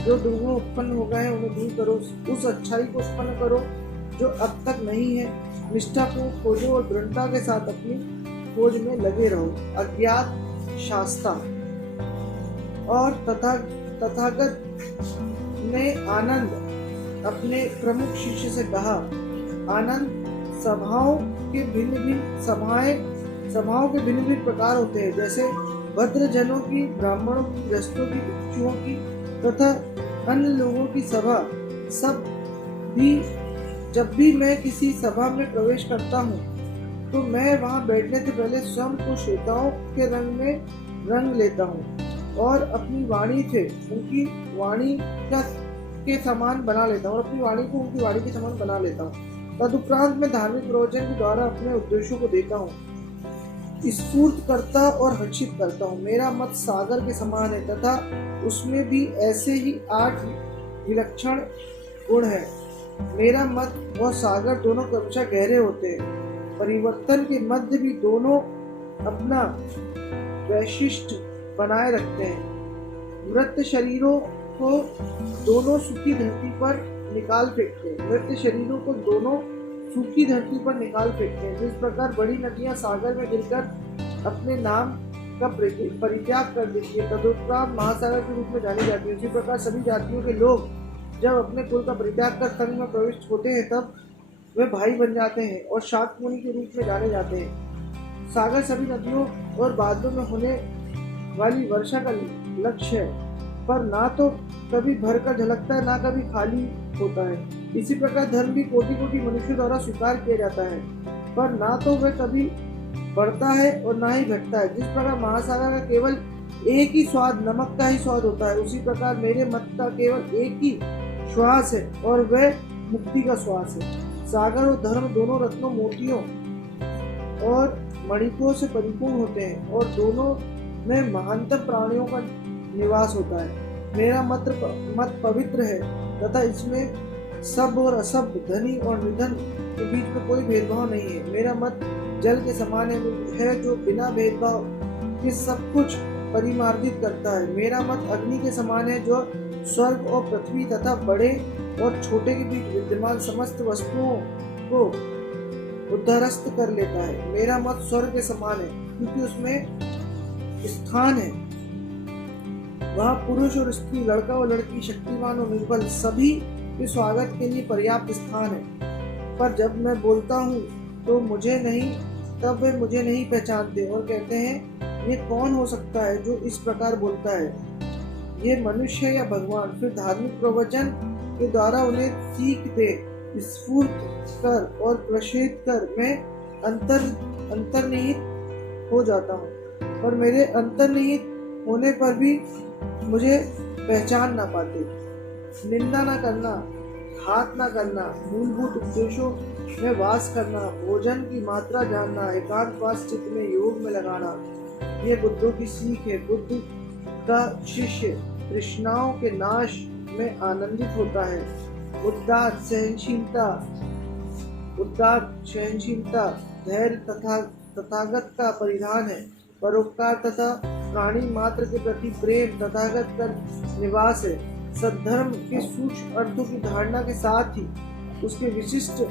जो दुर्गुण उत्पन्न हो गए उन्हें दूर करो। उस अच्छाई को उत्पन्न करो जो अब तक नहीं है। निष्ठापूर्ण खोजो और दृढ़ता के साथ अपनी खोज में लगे रहो। अज्ञात शास्ता। और तथागत ने आनंद अपने प्रमुख शिष्य से कहा, आनंद सभाओं के भिन्न भिन्न प्रकार होते हैं, जैसे भद्रजनों की, ब्राह्मणों की, गृहस्थों की, भिक्षुओं की तथा अन्य लोगों की सभा सब भी जब भी मैं किसी सभा में प्रवेश करता हूँ तो मैं वहाँ बैठने से पहले स्वयं को श्रोताओं के रंग में रंग लेता हूँ और अपनी वाणी से उनकी वाणी के समान बना लेता हूँ और अपनी वाणी को उनकी वाणी के समान बना लेता हूँ। तदुपरांत मैं धार्मिक प्रवचन के द्वारा अपने उद्देश्यों को देता हूँ, स्फूर्त करता और हर्षित करता हूँ। मेरा मत सागर के समान है तथा उसमें भी ऐसे ही 8 विलक्षण गुण है। मेरा मत और सागर दोनों क्रमशः गहरे होते हैं। परिवर्तन के मध्य भी दोनों अपना वैशिष्ट बनाए रखते हैं। मृत शरीरों को दोनों सूखी धरती पर निकाल फेंकते हैं। मृत शरीरों को दोनों सूखी धरती पर निकाल फेंकते हैं। जिस प्रकार बड़ी नदियां सागर में गिरकर अपने नाम का परित्याग कर देती है, तदुपरांत महासागर के रूप में जानी जाती है, उसी प्रकार सभी जातियों के लोग जब अपने कुल का परित्याग कर संघ में प्रविष्ट होते हैं तब वे भाई बन जाते हैं और शाक्त मुनि के रूप में जाने जाते हैं। सागर सभी नदियों और बादलों में होने वाली वर्षा का लक्ष्य है, पर ना तो कभी भरकर झलकता है ना कभी खाली होता है। इसी प्रकार धर्म भी कोटि कोटि मनुष्यों द्वारा स्वीकार किया जाता है, पर ना तो वह कभी बढ़ता है और ना ही घटता है। जिस प्रकार महासागर का केवल एक ही स्वाद नमक का ही स्वाद होता है, उसी प्रकार मेरे मत का केवल एक ही श्वास है और वह मुक्ति का श्वास है। सागर और धर्म दोनों रत्नों, मोतियों और मणिकों से परिपूर्ण होते हैं और दोनों में महानतम प्राणियों का निवास होता है। मेरा मत पवित्र है तथा इसमें सब और असब, धनी और निधन के बीच में कोई भेदभाव नहीं है। मेरा मत जल के समान है जो बिना भेदभाव के सब कुछ परिमार्जित करता है। मेरा मत अग्नि के समान है जो स्वर्ग और पृथ्वी तथा बड़े और छोटे के बीच विद्यमान समस्त वस्तुओं को उद्धरस्त कर लेता है। मेरा मत स्वर्ग के समान है क्योंकि उसमें स्थान है, वहाँ पुरुष और स्त्री, लड़का और लड़की, शक्तिमान और निर्बल सभी के स्वागत के लिए पर्याप्त स्थान है। पर जब मैं बोलता हूँ तो तब वे मुझे नहीं पहचानते और कहते हैं ये कौन हो सकता है जो इस प्रकार बोलता है, ये मनुष्य या भगवान। फिर धार्मिक प्रवचन के द्वारा उन्हें सीख दे, स्फूर्त कर और प्रशेद कर मैं अंतर्निहित हो जाता हूँ, पर मेरे अंतर्निहित होने पर भी मुझे पहचान ना पाते। निंदा ना करना, घात ना करना, मूलभूत उपदेशों में वास करना, भोजन की मात्रा जानना, एकांतवास चित्त में योग में लगाना, ये बुद्धों की सीख है। बुद्ध का शिष्य तृष्णाओं के नाश में आनंदित होता है। उदार सहनशीलता धैर्य तथागत का परिधान है। परोपकार तथा प्राणी मात्र के प्रति प्रेम तथागत का निवास है। सद्धर्म के सूक्ष्म अर्थों की धारणा के साथ ही उसके विशिष्ट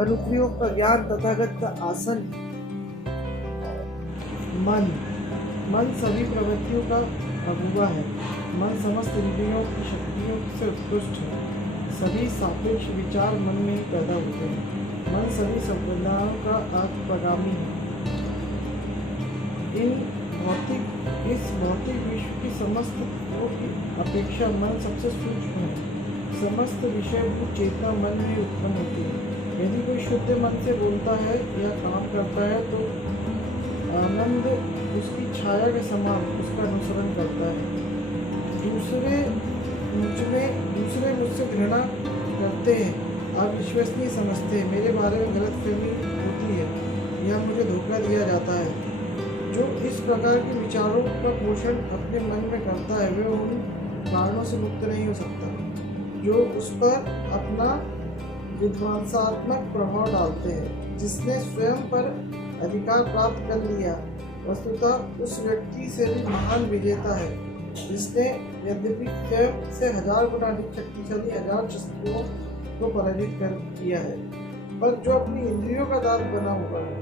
अनुप्रयोग का ज्ञान तथागत का आसन है। मन सभी प्रवृत्तियों का अगुवा है। मन समस्त इंद्रियों की शक्तियों से उत्कृष्ट है। सभी सापेक्ष विचार मन में ही पैदा होते हैं। मन सभी संप्रदायों का आत्मगामी है। इस भौतिक विश्व की समस्त की अपेक्षा मन सबसे सूक्ष्म है। समस्त विषय की चेतना मन में उत्पन्न होती है। यदि कोई शुद्ध मन से बोलता है या काम करता है तो आनंद उसकी छाया के समान उसका अनुसरण करता है। दूसरे मुझसे घृणा करते हैं, अविश्वसनीय समझते हैं, मेरे बारे में गलतफहमी होती है या मुझे धोखा दिया जाता है। जो इस प्रकार के विचारों का पोषण अपने मन में करता है वह उन कारणों से मुक्त नहीं हो सकता जो उस पर अपना विध्वंसात्मक प्रभाव डालते हैं। जिसने स्वयं पर अधिकार प्राप्त कर लिया वस्तुतः उस व्यक्ति से भी महान विजेता है, जिसने यद्यपि स्वयं से 1000 गुना अधिक शक्तिशाली 1000 शस्त्रों को पराजित कर दिया है, पर जो अपनी इंद्रियों का दास बना हुआ है,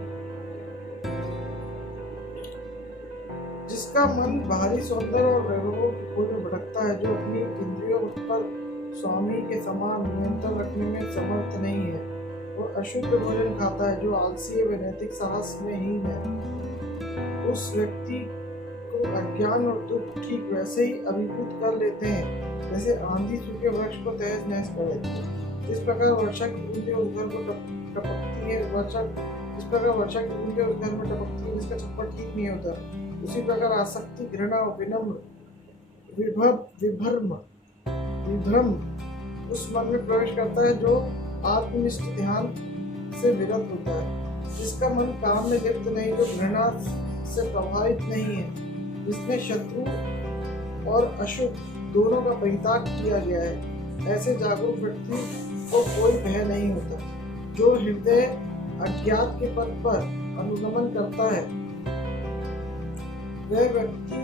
जिसका मन बाहरी सौंदर्य और वैभवों की खोज में भटकता है, जो अपनी इंद्रियों पर स्वामी के समान नियंत्रण रखने में समर्थ नहीं है, वो अशुद्ध भोजन खाता है, जो आलसी व नैतिक साहस में हीन है, उस व्यक्ति को अज्ञान और दुख ठीक वैसे ही अभिभूत कर लेते हैं जैसे आंधी सूखे वृक्ष को तहस नहस कर देती है। जिस प्रकार वर्षा की बूंदें उस घर को टपकती है जिस प्रकार वर्षा की बूंदें उस घर में टपकती है जिसका छप्पर ठीक नहीं होता, उसी प्रकार आसक्ति, घृणा और विनम्र विभ्रम उस मन में प्रवेश करता है जो आत्मनिष्ठ ध्यान से विरत होता है, जिसका मन काम में लिप्त नहीं, जो घृणा से प्रभावित नहीं है, जिसमें शत्रु और अशुभ दोनों का परित्याग किया गया है। ऐसे जागरूक व्यक्ति को कोई भय नहीं होता। जो हृदय अज्ञात के पथ पर अनुगमन करता है वह व्यक्ति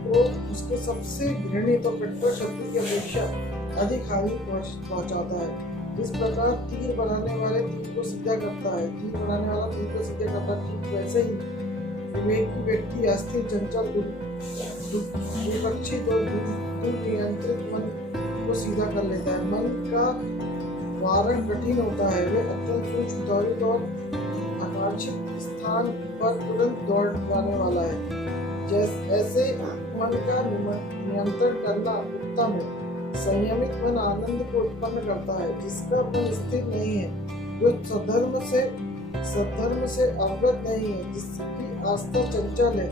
को उसके सबसे घृणित और कट्टर शत्रु की अपेक्षा अधिक हानि पहुंचाता है। जिस प्रकार तीर बनाने वाले तीर को सीधा करता है, तीर बनाने वाला तीर को सीधा करता है, ठीक वैसे ही विवेकी व्यक्ति अस्थिर, चंचल, विपक्षित और दुर्नियंत्रित मन को सीधा कर लेता है। मन का वारण कठिन होता है, वे अत्यंत सूक्ष्म, त्वरित और आकर्षित स्थान पर तुरंत दौड़ जाने वाला है। ऐसे मन का नियंत्रण करना उत्तम है। संयमित मन आनंद को उत्पन्न करता है, जिसका मन स्थिर नहीं है, जो सद्धर्म से अवगत नहीं है, जिसकी आस्था चंचल है,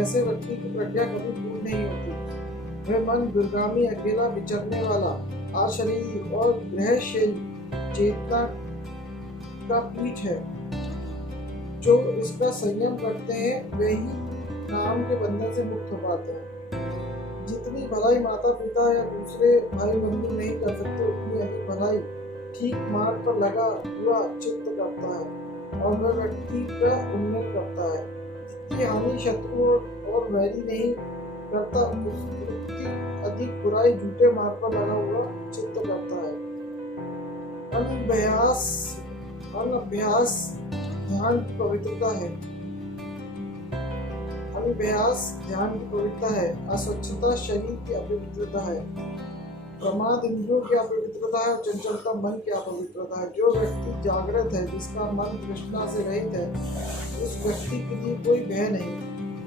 ऐसे व्यक्ति की प्रज्ञा कभी पूर्ण नहीं होती। वह मन दुर्गामी, अकेला, विचरने वाला, अशरीरी और ग्रहशील चेतना का पीठ है। जो इसका संयम करते हैं वे ही काम के बंधन से मुक्त हो पाते हैं। जितनी भलाई माता पिता या दूसरे भाई बंधु नहीं कर सकते, उतनी अधिक भलाई ठीक मार्ग पर लगा हुआ चित्त करता है और वह व्यक्ति का उन्नत करता है। जितनी हानि शत्रु और वैरी नहीं करता, उतनी अधिक बुराई झूठे मार्ग पर लगा हुआ चित्त करता है। अनभ्यास ध्यान की पवित्रता है। अनभ्यास ध्यान की पवित्रता है। अस्वच्छता शरीर की अपवित्रता है। प्रमाद इंद्रियों की अपवित्रता है और चंचलता मन की अपवित्रता है। जो व्यक्ति जागृत है, जिसका मन तृष्णा से रहित है, उस व्यक्ति के लिए कोई भय नहीं।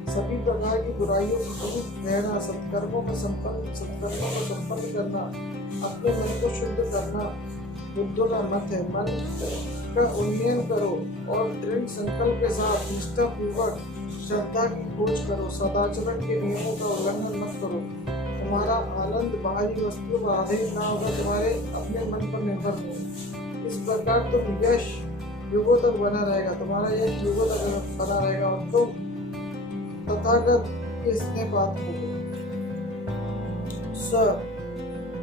सभी प्रकार की बुराइयों से दूर रहना, सत्कर्मों में संपन्न करना, अपने मन को शुद्ध करना बुद्धों का मत है। मन का उन्नयन करो और दृढ़ संकल्प के साथ निष्ठा पूर्वक श्रद्धा की खोज करो। सदाचरण के नियमों का उल्लंघन मत करो। तुम्हारा आनंद बाहरी वस्तु पर आधारित ना होगा, तुम्हारे अपने मन पर निर्भर हो। इस प्रकार तुम यश युगों तक बना रहेगा, तुम्हारा यश युगों तक बना रहेगा और तुम तथागत के स्नेह पात्र होगे।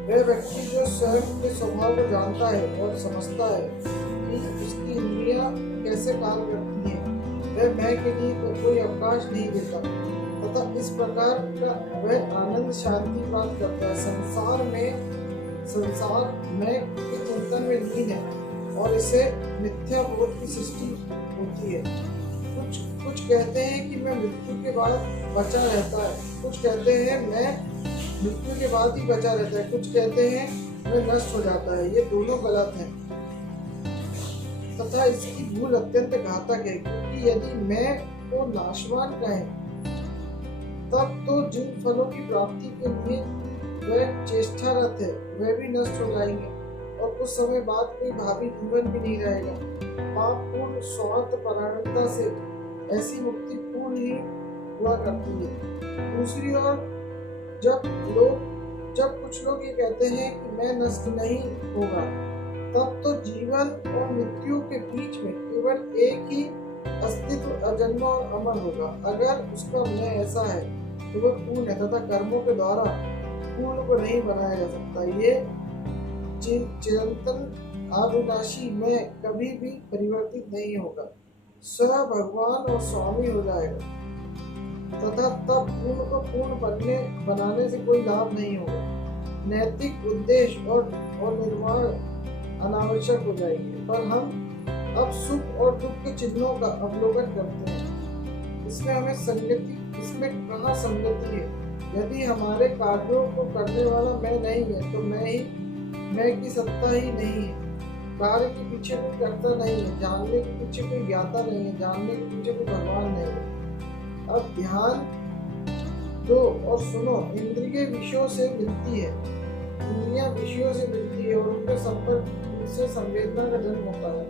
वह व्यक्ति जो स्वयं के स्वभाव को जानता है और समझता है कि उसकी इंद्रियां कैसे कार्य करती हैं, वह मैं के लिए कोई अवकाश नहीं देता तथा इस प्रकार का वह आनंद शांति प्राप्त करता है। संसार में के चिंतन में लीन है और इसे मिथ्या बोध की सृष्टि होती है। कुछ कहते हैं कि मैं मृत्यु के बाद बचा रहता है, कुछ कहते हैं मैं मृत्यु के बाद ही बचा रहता है, कुछ कहते हैं वह नष्ट हो जाता है। ये दोनों गलत हैं तथा इसकी भूल अत्यंत घातक है, क्योंकि यदि मैं को नाशवान कहें तब तो जिन फलों की प्राप्ति के लिए वह चेष्टारत है वह भी नष्ट हो जाएंगे और कुछ समय बाद कोई भावी जीवन भी नहीं रहेगा। पाप पूर्ण स्वार्थ परायणता से ऐसी मुक्ति पूर्ण ही हुआ करती है। दूसरी ओर जब कुछ लोग ये कहते हैं कि मैं नष्ट नहीं होगा, तब तो जीवन और मृत्यु के बीच में केवल एक ही अस्तित्व अजन्मा और अमर होगा। अगर उसका मैं ऐसा है तो वह पूर्ण है तथा कर्मों के द्वारा पूर्ण को नहीं बनाया जा सकता। ये चिरंतन अविनाशी मैं कभी भी परिवर्तित नहीं होगा, स्वयं भगवान और स्वामी हो जाएगा तथा तब पूर्ण को पूर्ण बनाने से कोई लाभ नहीं होगा। नैतिक उद्देश्य और निर्माण अनावश्यक हो जाएंगे। पर हम अब सुख और दुख के चिन्हों का अवलोकन करते हैं। इसमें कहाँ संगति है? यदि हमारे कार्यों को करने वाला मैं नहीं है तो मैं की सत्ता ही नहीं है। कार्य के पीछे कोई कर्ता नहीं है, जानने के पीछे कोई ज्ञाता नहीं है, जानने के पीछे कोई भगवान नहीं है। अब ध्यान तो और सुनो, इंद्रिय विषयों से मिलती है, इंद्रियां विषयों से मिलती है और उनके संपर्क से संवेदना का जन्म होता है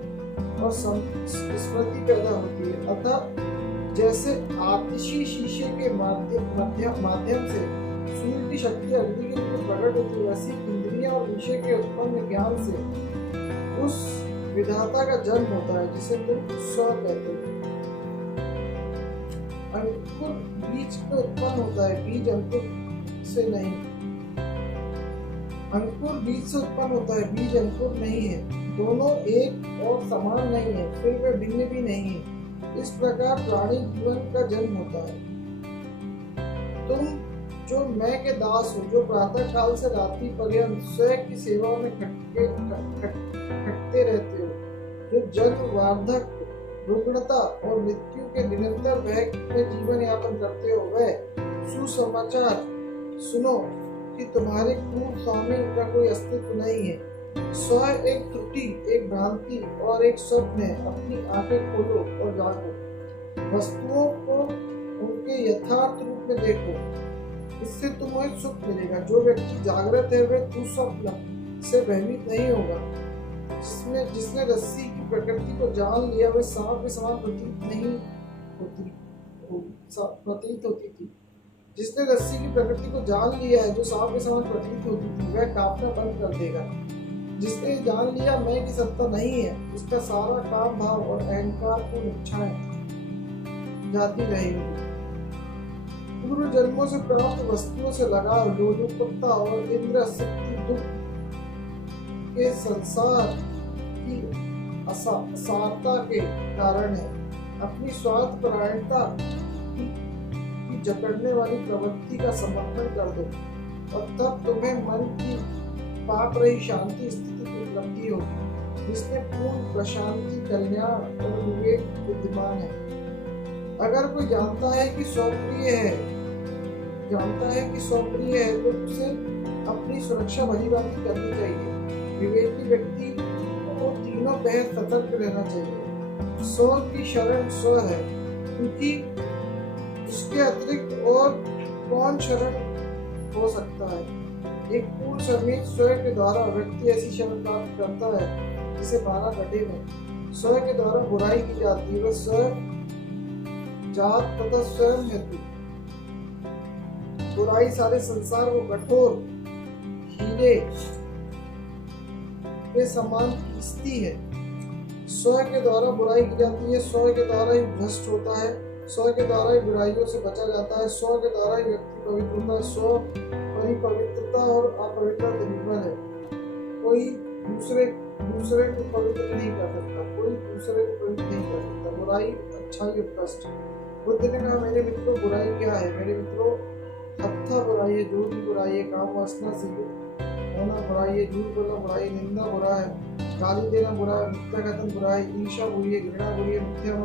और स्मृति पैदा होती है। अतः जैसे आतिशी शीशे के माध्यम से सूर्य की शक्ति अग्नि के रूप में प्रकट होती है, वैसी इंद्रियां और विषय के उत्पन्न ज्ञान से उस विधाता का जन्म होता है जिसे तुम स्व कहते हो। अंकुर बीज में उत्पन्न होता है, बीज अंकुर से नहीं। अंकुर बीज से उत्पन्न होता है, बीज अंकुर नहीं है। दोनों एक और समान नहीं है, फिर वे भिन्न भी नहीं है। इस प्रकार प्राणी जीवन का जन्म होता है। तुम जो मैं के दास हो, जो प्रातः काल से रात्रि पर्यंत स्वयं की सेवा में खटते रहते हो, जो जन्म, वार्धक्य, रुग्णता और मृत्यु के निरंतर भय में जीवन यापन करते हो, वह सुसमाचार सुनो कि तुम्हारे क्रूर स्वामी का कोई अस्तित्व नहीं है। स्व एक त्रुटि, एक भ्रांति और एक स्वप्न है। अपनी आंखें खोलो और जागो, वस्तुओं को उनके यथार्थ रूप में देखो, इससे तुम्हें सुख मिलेगा। जो व्यक्ति जागृत है वह दुस्वप्न से भयभीत नहीं होगा। जिसने रस्सी की प्रकृति को जान लिया वह सांप के समान प्रतीत होती थी। जिसने रस्सी की प्रकृति को जान लिया है, जो सांप के समान प्रतीत होती थी, वह कांपना बंद कर देगा। जिसने जान लिया मैं की सत्ता नहीं है, उसका सारा काम भाव और अहंकार को इच्छाएं जाती रहेंगी। पूर्व जन्मों से प्राप्त वस्तुओं से लगाव, लोलुपता और इंद्र शक्ति दुख के संसार की असारता के कारण है। अपनी स्वार्थ परायणता की जकड़ने वाली प्रवृत्ति का समर्पण कर दो और तब तुम्हें मन की पाप रही शांति स्थिति की उपलब्धि होगी, जिसमें पूर्ण प्रशांति, कल्याण और विवेक विद्यमान है। अगर कोई जानता है कि स्वप्रिय है तो उसे अपनी सुरक्षा भली भांति करनी चाहिए। विवेकी व्यक्ति को तीनों पहर सतर्क रहना चाहिए। स्व की शरण स्व है, क्योंकि उसके अतिरिक्त और कौन शरण हो सकता है। एक पूर्ण श्रमिक स्वयं के द्वारा व्यक्ति ऐसी शरण प्राप्त करता है जिसे 12 गड्ढे में स्वयं के द्वारा बुराई की जाती है। वह स्वयं जात तथा स्वयं हेतु बुराई सारे संसार को कठोर हीरे के समान खींचती है। स्वयं के द्वारा बुराई की जाती है, स्वयं के द्वारा ही भ्रष्ट होता है, स्वयं के द्वारा ही बुराइयों से बचा जाता है, स्वयं के द्वारा ही व्यक्ति पवित्र होता है। स्व परिपवित्रता और अपवित्रता निर्भर है। कोई दूसरे को पवित्र नहीं कर सकता, कोई दूसरे को पवित्र नहीं कर सकता। बुराई, अच्छाई और कष्ट। बुद्ध ने कहा, मेरे मित्रों बुराई क्या है? मेरे मित्रों हत्या बुराई है, जो भी बुराई है, काम वासना से होना बुराई है, झूठ बोलना बुराई, निंदा बुरा है, गाली देना बुरा है, मिथ्या कथन बुरा है, ईर्ष्या बुरी है, घृणा बुरी है, मिथ्या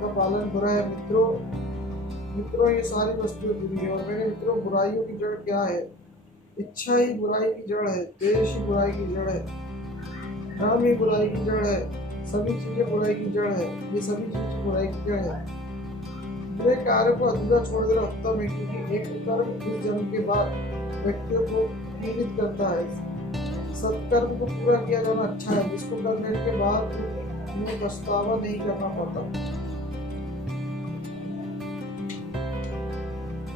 का पालन बुरा है। मित्रों ये सारी वस्तुएं बुरी है। और मेरे मित्रों बुराइयों की जड़ क्या है? इच्छा ही बुराई की जड़ है, द्वेष ही बुराई की जड़ है, काम ही बुराई की जड़ है, सभी चीजें बुराई की जड़ है। ये सभी चीजें बुराई की जड़ है। बुरे कार्य को अधूरा छोड़ देना उत्तम है, क्योंकि एक कर्म इस जन्म के बाद व्यक्तियों को पीड़ित करता है। सत्कर्म को पूरा किया जाना अच्छा है, जिसको करने के बाद उन्हें पछतावा नहीं करना पड़ता।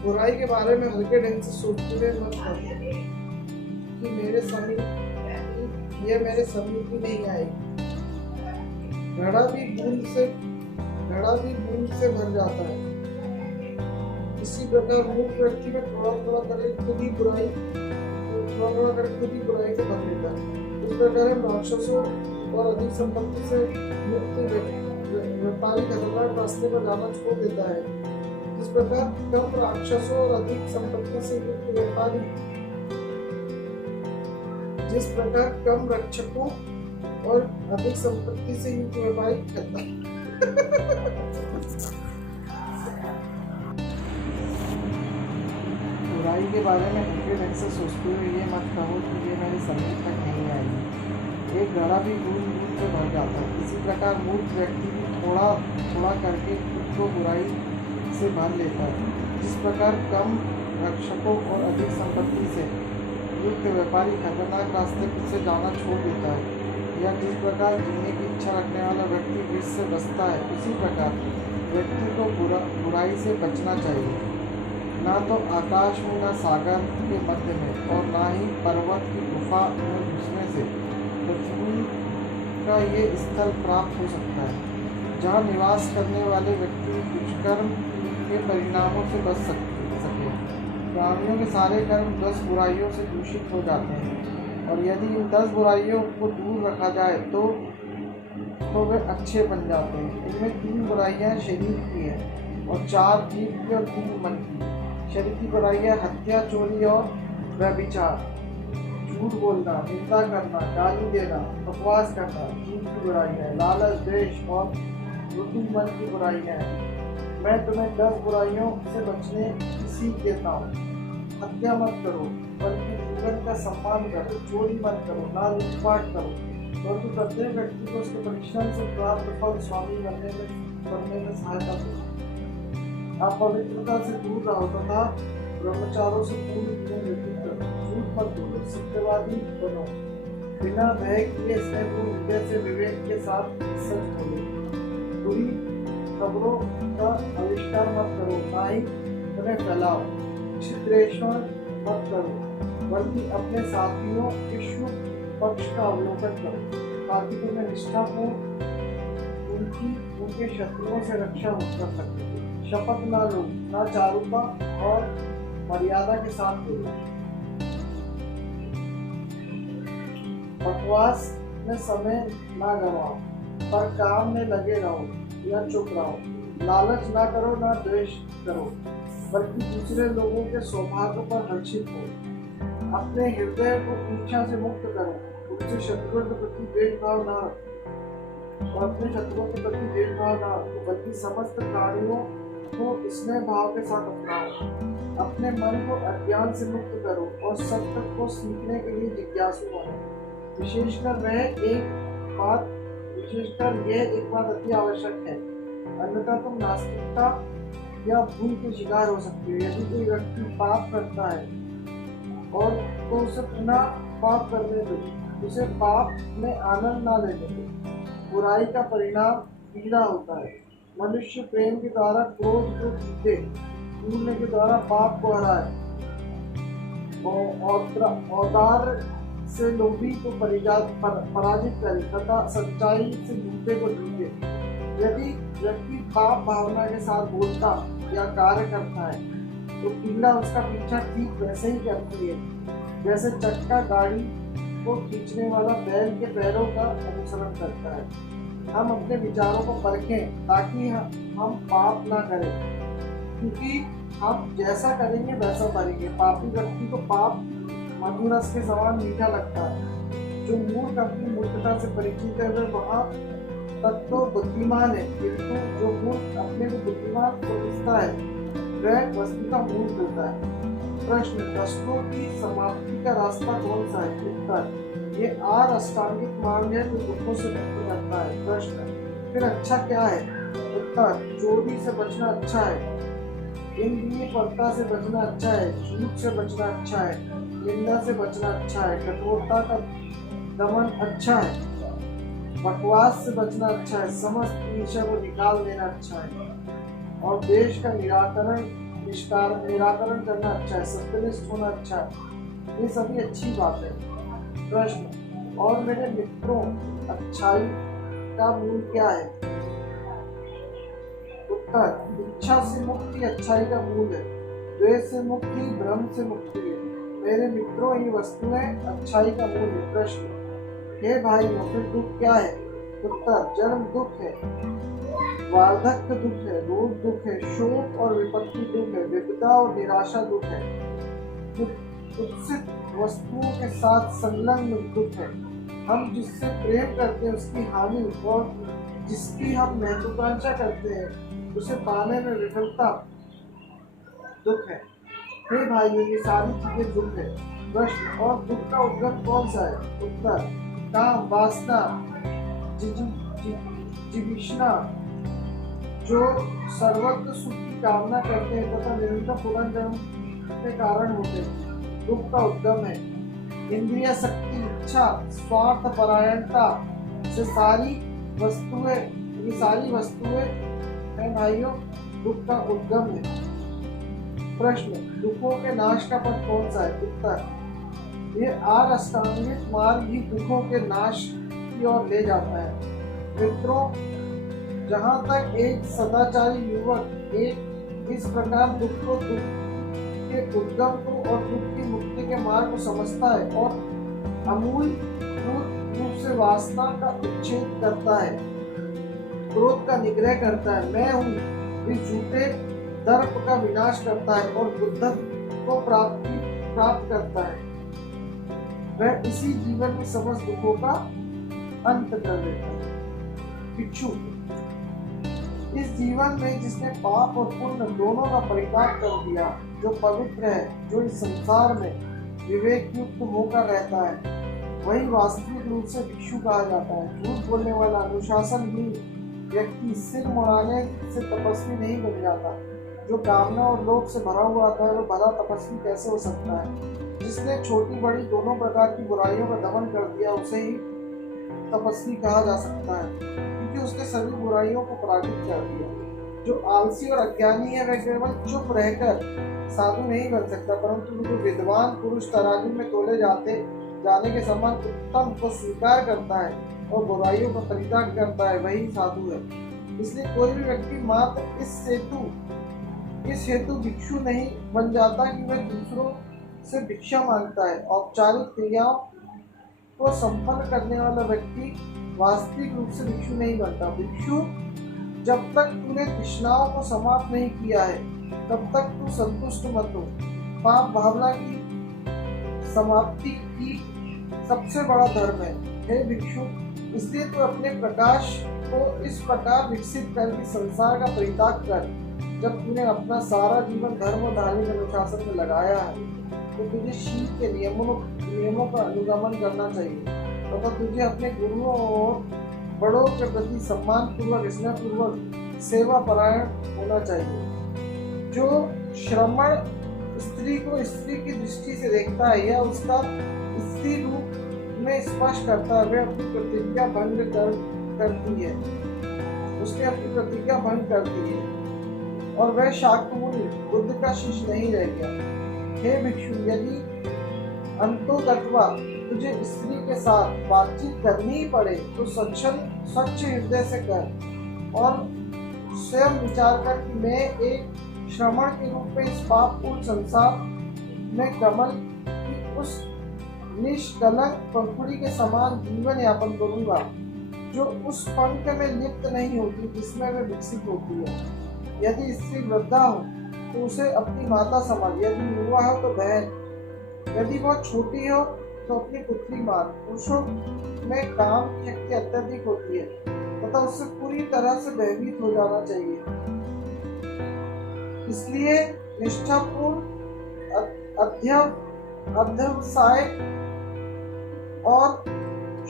बुराई के बारे में हल्के ढंग से सोचते मत करो कि मेरे समीप ही नहीं आएगी। घड़ा भी बूंद से भर जाता है। इसी प्रकार मूर्ख व्यक्ति में थोड़ा करके खुद ही बुराई से भर लेता है। इस प्रकार राक्षसों और अधिक संपत्ति से मुक्त व्यापारी खतरनाक रास्ते पर जाना छोड़ देता है। इस प्रकार कम राक्षसों और अधिक संपत्ति से युक्त व्यापारी, जिस प्रकार कम रक्षकों और अधिक संपत्ति से युक्त व्यापारी करता है। बुराई के बारे में हल्के ढंग से सोचते हुए ये मत कहो कि ये मेरे समीप तक नहीं आएगी। एक घड़ा भी बूंद से भर जाता है। इसी प्रकार मूर्ख व्यक्ति भी थोड़ा करके खुद को बुराई से भर लेता है। जिस प्रकार कम रक्षकों और अधिक संपत्ति से युक्त व्यापारी खतरनाक रास्ते से जाना छोड़ देता है, या जिस प्रकार जीने की इच्छा रखने वाला व्यक्ति विष से बचता है, उसी प्रकार व्यक्ति को बुराई से बचना चाहिए। ना तो आकाश में, ना सागर के मध्य में, और ना ही पर्वत की गुफा में घुसने से पृथ्वी का ये स्थल प्राप्त हो सकता है जहाँ निवास करने वाले व्यक्ति दुष्कर्म के परिणामों से बच सके। प्राणियों के सारे कर्म 10 बुराइयों से दूषित हो जाते हैं, और यदि इन 10 बुराइयों को दूर रखा जाए तो वे अच्छे बन जाते हैं। इनमें 3 बुराइयाँ शरीर की हैं, और 4 जीव की और 3 मन की। शरीर की बुराइयाँ हत्या, चोरी और व्यभिचार, झूठ बोलना, निंदा करना, गाली देना, बकवास करना। जीव की बुराइयाँ लालच, द्वेष और रुचि। मन की बुराइयाँ हैं। मैं तुम्हें 10 बुराइयों से बचने की सीख देता हूँ। हत्या मत करो, बल्कि जीवन का सम्मान करो। चोरी मत करो, ना लूटपाट करो, परंतु प्रत्येक व्यक्ति को उसके परिश्रम से प्राप्त फल स्वामी बनने में सहायता करो। आप पवित्रता से दूर रहो तथा ब्रह्मचारों से पूर्ण जीवन व्यतीत करो। झूठ मत बोलो, सत्यवादी बनो, बिना भय किए स्नेहपूर्ण हृदय से विवेक के साथ सच बोलो। बुरी खबरों का आविष्कार मत करो, ना ही उन्हें फैलाओ। छिद्रेश्वर मत करो, बल्कि अपने साथियों के शुभ पक्ष का अवलोकन करो, ताकि तुम्हें निष्ठापूर्ण उनके शत्रुओं से रक्षा कर सके। शपथ ना लो, ना चारुता और मर्यादा के साथ बोलो। बकवास में समय ना गवाओ, पर काम में लगे रहो या चुप रहो। लालच ना करो, ना द्वेष करो, बल्कि दूसरे लोगों के सौभाग्य पर हर्षित हो। अपने हृदय को इच्छा से मुक्त करो, उनसे शत्रुओं के प्रति भेदभाव ना रखो, और अपने शत्रुओं के प्रति भेदभाव ना रखो, बल्कि समस्त प्राणियों को स्नेह भाव के साथ अपनाओ। अपने मन को अज्ञान से मुक्त करो और सत्य को सीखने के लिए जिज्ञासु बनो। विशेषकर यह एक बात अति आवश्यक है, अन्यथा तुम नास्तिकता या भूल के शिकार हो सकते हो। यदि कोई व्यक्ति पाप करता है और तो उसे पुनः पाप करने दो, उसे पाप में आनंद ना लेने दो। बुराई का परिणाम पीड़ा होता है। मनुष्य प्रेम के द्वारा क्रोध को जीते, भूलने के द्वारा पाप को हराए, औदार्य से लोभी को पराजित करे तथा सच्चाई से झूठे को जीते। यदि व्यक्ति पाप भावना के साथ बोलता या कार्य करता है, तो पीड़ा उसका पीछा ठीक वैसे ही करती है जैसे चक्का गाड़ी को खींचने वाला बैल के पैरों का अनुसरण करता है। हम अपने विचारों को परखें ताकि हम पाप ना करें, क्योंकि हम जैसा करेंगे वैसा करेंगे। पापी व्यक्ति को पाप मधुर रस के समान मीठा लगता है। जो मूर्ख अपनी मूर्खता से परिचित है वह वहाँ तक तो बुद्धिमान है, किंतु जो मूर्ख अपने को बुद्धिमान समझता है वह वस्तुतः मूर्ख होता है। प्रश्न: कष्टों की समाप्ति का रास्ता कौन सा है? उत्तर: ये 8 अष्टांगिक मार्ग है जो दुखों से मुक्त करता है। प्रश्न: फिर अच्छा क्या है? उत्तर: चोरी से बचना अच्छा है, इंद्रियपरता से बचना अच्छा है, झूठ से बचना अच्छा है, निंदा से बचना अच्छा है, कठोरता का दमन अच्छा है, बकवास से बचना अच्छा है, समस्त ईर्ष्या को निकाल देना अच्छा है, और देश का निराकरण करना अच्छा है, सत्यनिष्ठ होना अच्छा है। ये सभी अच्छी बात है। प्रश्न: और मेरे मित्रों, अच्छाई का मूल क्या है? उत्तर: इच्छा से मुक्ति अच्छाई का मूल है, द्वेष से मुक्ति भ्रम से मुक्ति है। मेरे मित्रों, ये वस्तुएं अच्छाई का मूल है। प्रश्न: हे भाई, फिर दुख क्या है? उत्तर: जन्म दुख है, वार्धक्य दुख है, रोग दुख है, शोक और विपत्ति दुख है, विपदा और निराशा दुख है, कुत्सित वस्तुओं के साथ संलग्न दुख है, हम जिससे प्रेम करते हैं उसकी हानि और जिसकी हम महत्वाकांक्षा करते हैं उसे पाने में विफलता दुख है। हे भाई, ये सारी चीजें दुख है। प्रश्न: और दुख का उद्गम कौन सा है? उत्तर: काम, वासना, जिज्ञासा, जो सर्वत्र सुख की कामना करते हैं तथा निरंतर पुनर्जन्म के कारण होते हैं। दुख का उद्गम है इंद्रिय शक्ति, इच्छा, स्वार्थ परायणता से सारी वस्तुएं है भाइयों, दुख का उद्गम है। प्रश्न, दुखों के नाश का पथ कौन सा है? उत्तर, ये 8 अष्टांगिक मार्ग ही दुखों के नाश की ओर ले जाता है। मित्रों, जहाँ तक एक सदाचारी युवक इस प्रकार दुख के उद्गम को और दुख की मुक्ति के मार्ग को समझता है और अमूल रूप से वासना का उच्छेद करता है, क्रोध का निग्रह करता है, मैं हूँ इस झूठे दर्प का विनाश करता है और बुद्धत्व को प्राप्त करता है, वह इसी जीवन में समस्त दुखों का अंत कर देता है। भिक्षु, इस जीवन में जिसने पाप और पुण्य दोनों का परित्याग कर दिया, जो पवित्र है, जो इस संसार में विवेक युक्त होकर रहता है, वही वास्तविक रूप से भिक्षु कहा जाता है। झूठ बोलने वाला अनुशासनहीन व्यक्ति सिर मुड़ाने से तपस्वी नहीं बन जाता। जो कामना और लोभ से भरा हुआ आता है, वो भला तपस्वी कैसे हो सकता है? जिसने छोटी बड़ी दोनों प्रकार की बुराइयों का दमन कर दिया, उसे ही तपस्वी कहा जा सकता है, क्योंकि उसने सभी बुराइयों को पराजित कर दिया। जो आलसी और अज्ञानी है, वह केवल चुप रहकर साधु नहीं बन सकता, परंतु जो विद्वान पुरुष तराजू में तोले जाने के समान उत्तम को स्वीकार करता है और बुराइयों का परित्याग करता है, वही साधु है। इसलिए कोई भी व्यक्ति मात्र इस हेतु भिक्षु नहीं बन जाता कि वह दूसरों से भिक्षा मांगता है। औपचारिक क्रियाओं को संपन्न करने वाला व्यक्ति वास्तविक रूप से भिक्षु नहीं बनता। भिक्षु, जब तक तूने तृष्णाओं को समाप्त नहीं किया है, तब तक तू संतुष्ट मत हो। पाप भावना की समाप्ति की सबसे बड़ा धर्म है। हे भिक्षु, इसलिए तू अपने प्रकाश को इस प्रकार विकसित कर कि संसार का परित्याग कर। जब तूने अपना सारा जीवन धर्म और धार्मिक अनुशासन में लगाया है, तो तुझे शील के नियमों का अनुगमन करना चाहिए तथा तुझे अपने गुरुओं और बड़ों के प्रति सम्मान पूर्वक, स्नेह पूर्वक सेवा परायण होना चाहिए। जो श्रमण स्त्री को स्त्री की दृष्टि से देखता है या उसका स्त्री रूप में स्पर्श करता है, वह अपनी प्रतिज्ञा भंग करती है, उसने अपनी प्रतिज्ञा भंग कर दी है और वह शाक्यमुनि बुद्ध का शिष्य नहीं रह गया। हे भिक्षु, यदि अंतोगत्वा तुझे स्त्री के साथ बातचीत करनी ही पड़े तो स्वच्छ हृदय से कर और स्वयं विचार कर कि मैं एक श्रमण के रूप में इस पापपूर्ण संसार में कमल की उस निष्कलंक पंखुड़ी के समान जीवन यापन करूंगा, जो उस पंख में लिप्त नहीं होती जिसमें वे विकसित होती है। यदि स्त्री वृद्धा हो तो उसे अपनी माता समझ, यदि युवा हो तो बहन, यदि वह छोटी हो तो अपनी पुत्री मान। पुरुषों में काम की शक्ति अत्यधिक होती है तथा उससे पूरी तरह से भयभीत हो जाना चाहिए। इसलिए निष्ठापूर्ण अध्यवसाय और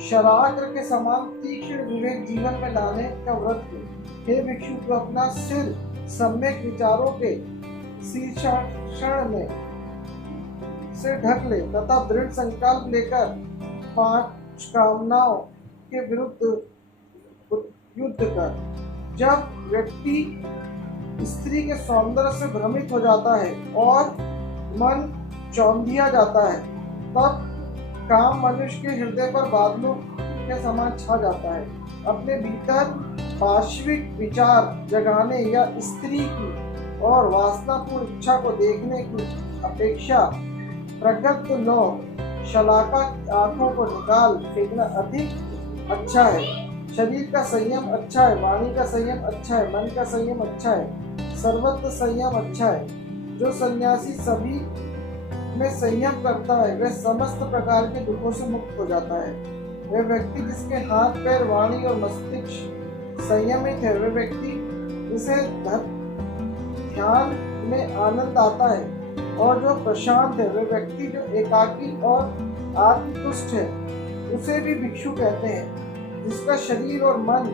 शराग्र के समान तीक्ष्ण विवेक जीवन में लाने का व्रत हो। हे भिक्षु, तो अपना सिर सम्यक विचारों के शीर्षण में से ढक ले तथा दृढ़ संकल्प लेकर 5 कामनाओं के विरुद्ध युद्ध कर। जब व्यक्ति स्त्री के सौंदर्य से भ्रमित हो जाता है और मन चौंधिया जाता है, तब काम मनुष्य के हृदय पर बादलों के समान छा जाता है। अपने भीतर पाश्विक विचार जगाने या स्त्री की और वासनापूर्ण इच्छा को देखने की अपेक्षा प्रगत लोग शलाका आंखों को निकाल फेंकना अधिक अच्छा है। शरीर का संयम अच्छा है, वाणी का संयम अच्छा है, मन का संयम अच्छा है, सर्वत्र संयम अच्छा है। जो सन्यासी सभी में संयम करता है, वह समस्त प्रकार के दुखों से मुक्त हो जाता है। वह व्यक्ति जिसके हाथ पैर वाणी और मस्तिष्क संयमित है, वह व्यक्ति जिसे ध्यान में आनंद आता है और जो प्रशांत है, वह व्यक्ति जो एकाकी और आत्मतुष्ट है, उसे भी भिक्षु कहते हैं। जिसका शरीर और मन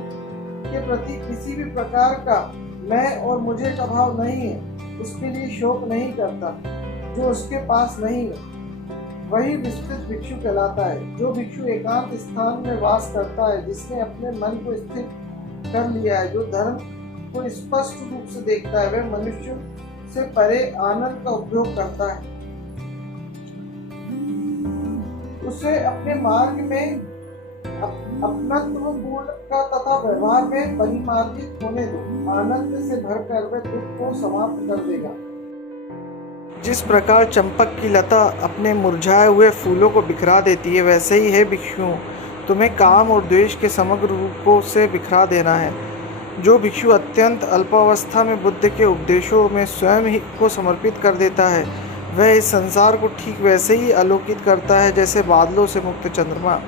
के प्रति किसी भी प्रकार का मैं और मुझे का भाव नहीं है, उसके लिए शोक नहीं करता। जो उसके पास नहीं है वही विस्तृत भिक्षु कहलाता है। जो भिक्षु एकांत स्थान में वास करता है, जिसने अपने मन को स्थिर कर लिया है, जो धर्म को स्पष्ट रूप से देखता है, वह मनुष्य से परे आनंद का उपयोग करता है। उसे अपने मार्ग में अपनत्व गुण का तथा व्यवहार में परिमार्जित होने दो। आनंद से भरकर वह दुख को समाप्त कर देगा। जिस प्रकार चंपक की लता अपने मुरझाए हुए फूलों को बिखरा देती है, वैसे ही है भिक्षुओं, तुम्हें काम और द्वेष के समग्र रूपों से बिखरा देना है। जो भिक्षु अत्यंत अल्पावस्था में बुद्ध के उपदेशों में स्वयं ही को समर्पित कर देता है, वह इस संसार को ठीक वैसे ही आलोकित करता है जैसे बादलों से मुक्त चंद्रमा।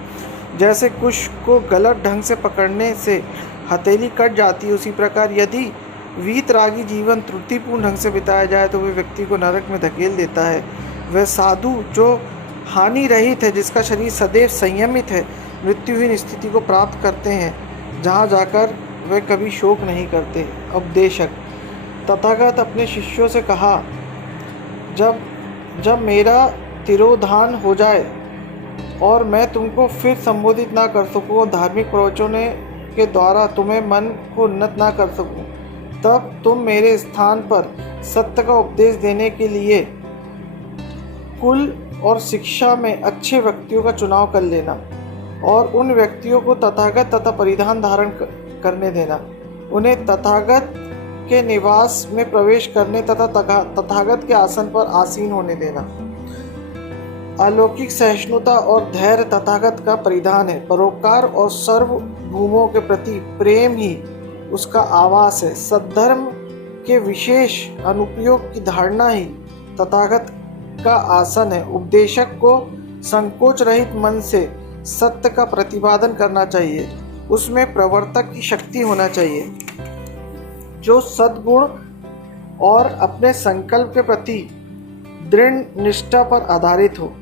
जैसे कुश को गलत ढंग से पकड़ने से हथेली कट जाती है, उसी प्रकार यदि वीतरागी जीवन त्रुटिपूर्ण ढंग से बिताया जाए तो वह व्यक्ति को नरक में धकेल देता है। वह साधु जो हानि रहित है, जिसका शरीर सदैव संयमित है, मृत्युहीन स्थिति को प्राप्त करते हैं, जहाँ जाकर वे कभी शोक नहीं करते। उपदेशक तथागत अपने शिष्यों से कहा, जब मेरा तिरोधान हो जाए और मैं तुमको फिर संबोधित ना कर सकूं और धार्मिक प्रवचनों के द्वारा तुम्हें मन को उन्नत ना कर सकूं, तब तुम मेरे स्थान पर सत्य का उपदेश देने के लिए कुल और शिक्षा में अच्छे व्यक्तियों का चुनाव कर लेना और उन व्यक्तियों को तथागत तथा परिधान धारण करने देना। उन्हें तथागत के निवास में प्रवेश करने तथा तथागत के आसन पर आसीन होने देना। अलौकिक सहिष्णुता और धैर्य तथागत का परिधान है। परोपकार और सर्वभूमों के प्रति प्रेम ही उसका आवास है। सद्धर्म के विशेष अनुपयोग की धारणा ही तथागत का आसन है। उपदेशक को संकोच रहित मन से सत्य का प्रतिपादन करना चाहिए। उसमें प्रवर्तक की शक्ति होना चाहिए जो सद्गुण और अपने संकल्प के प्रति दृढ़ निष्ठा पर आधारित हो।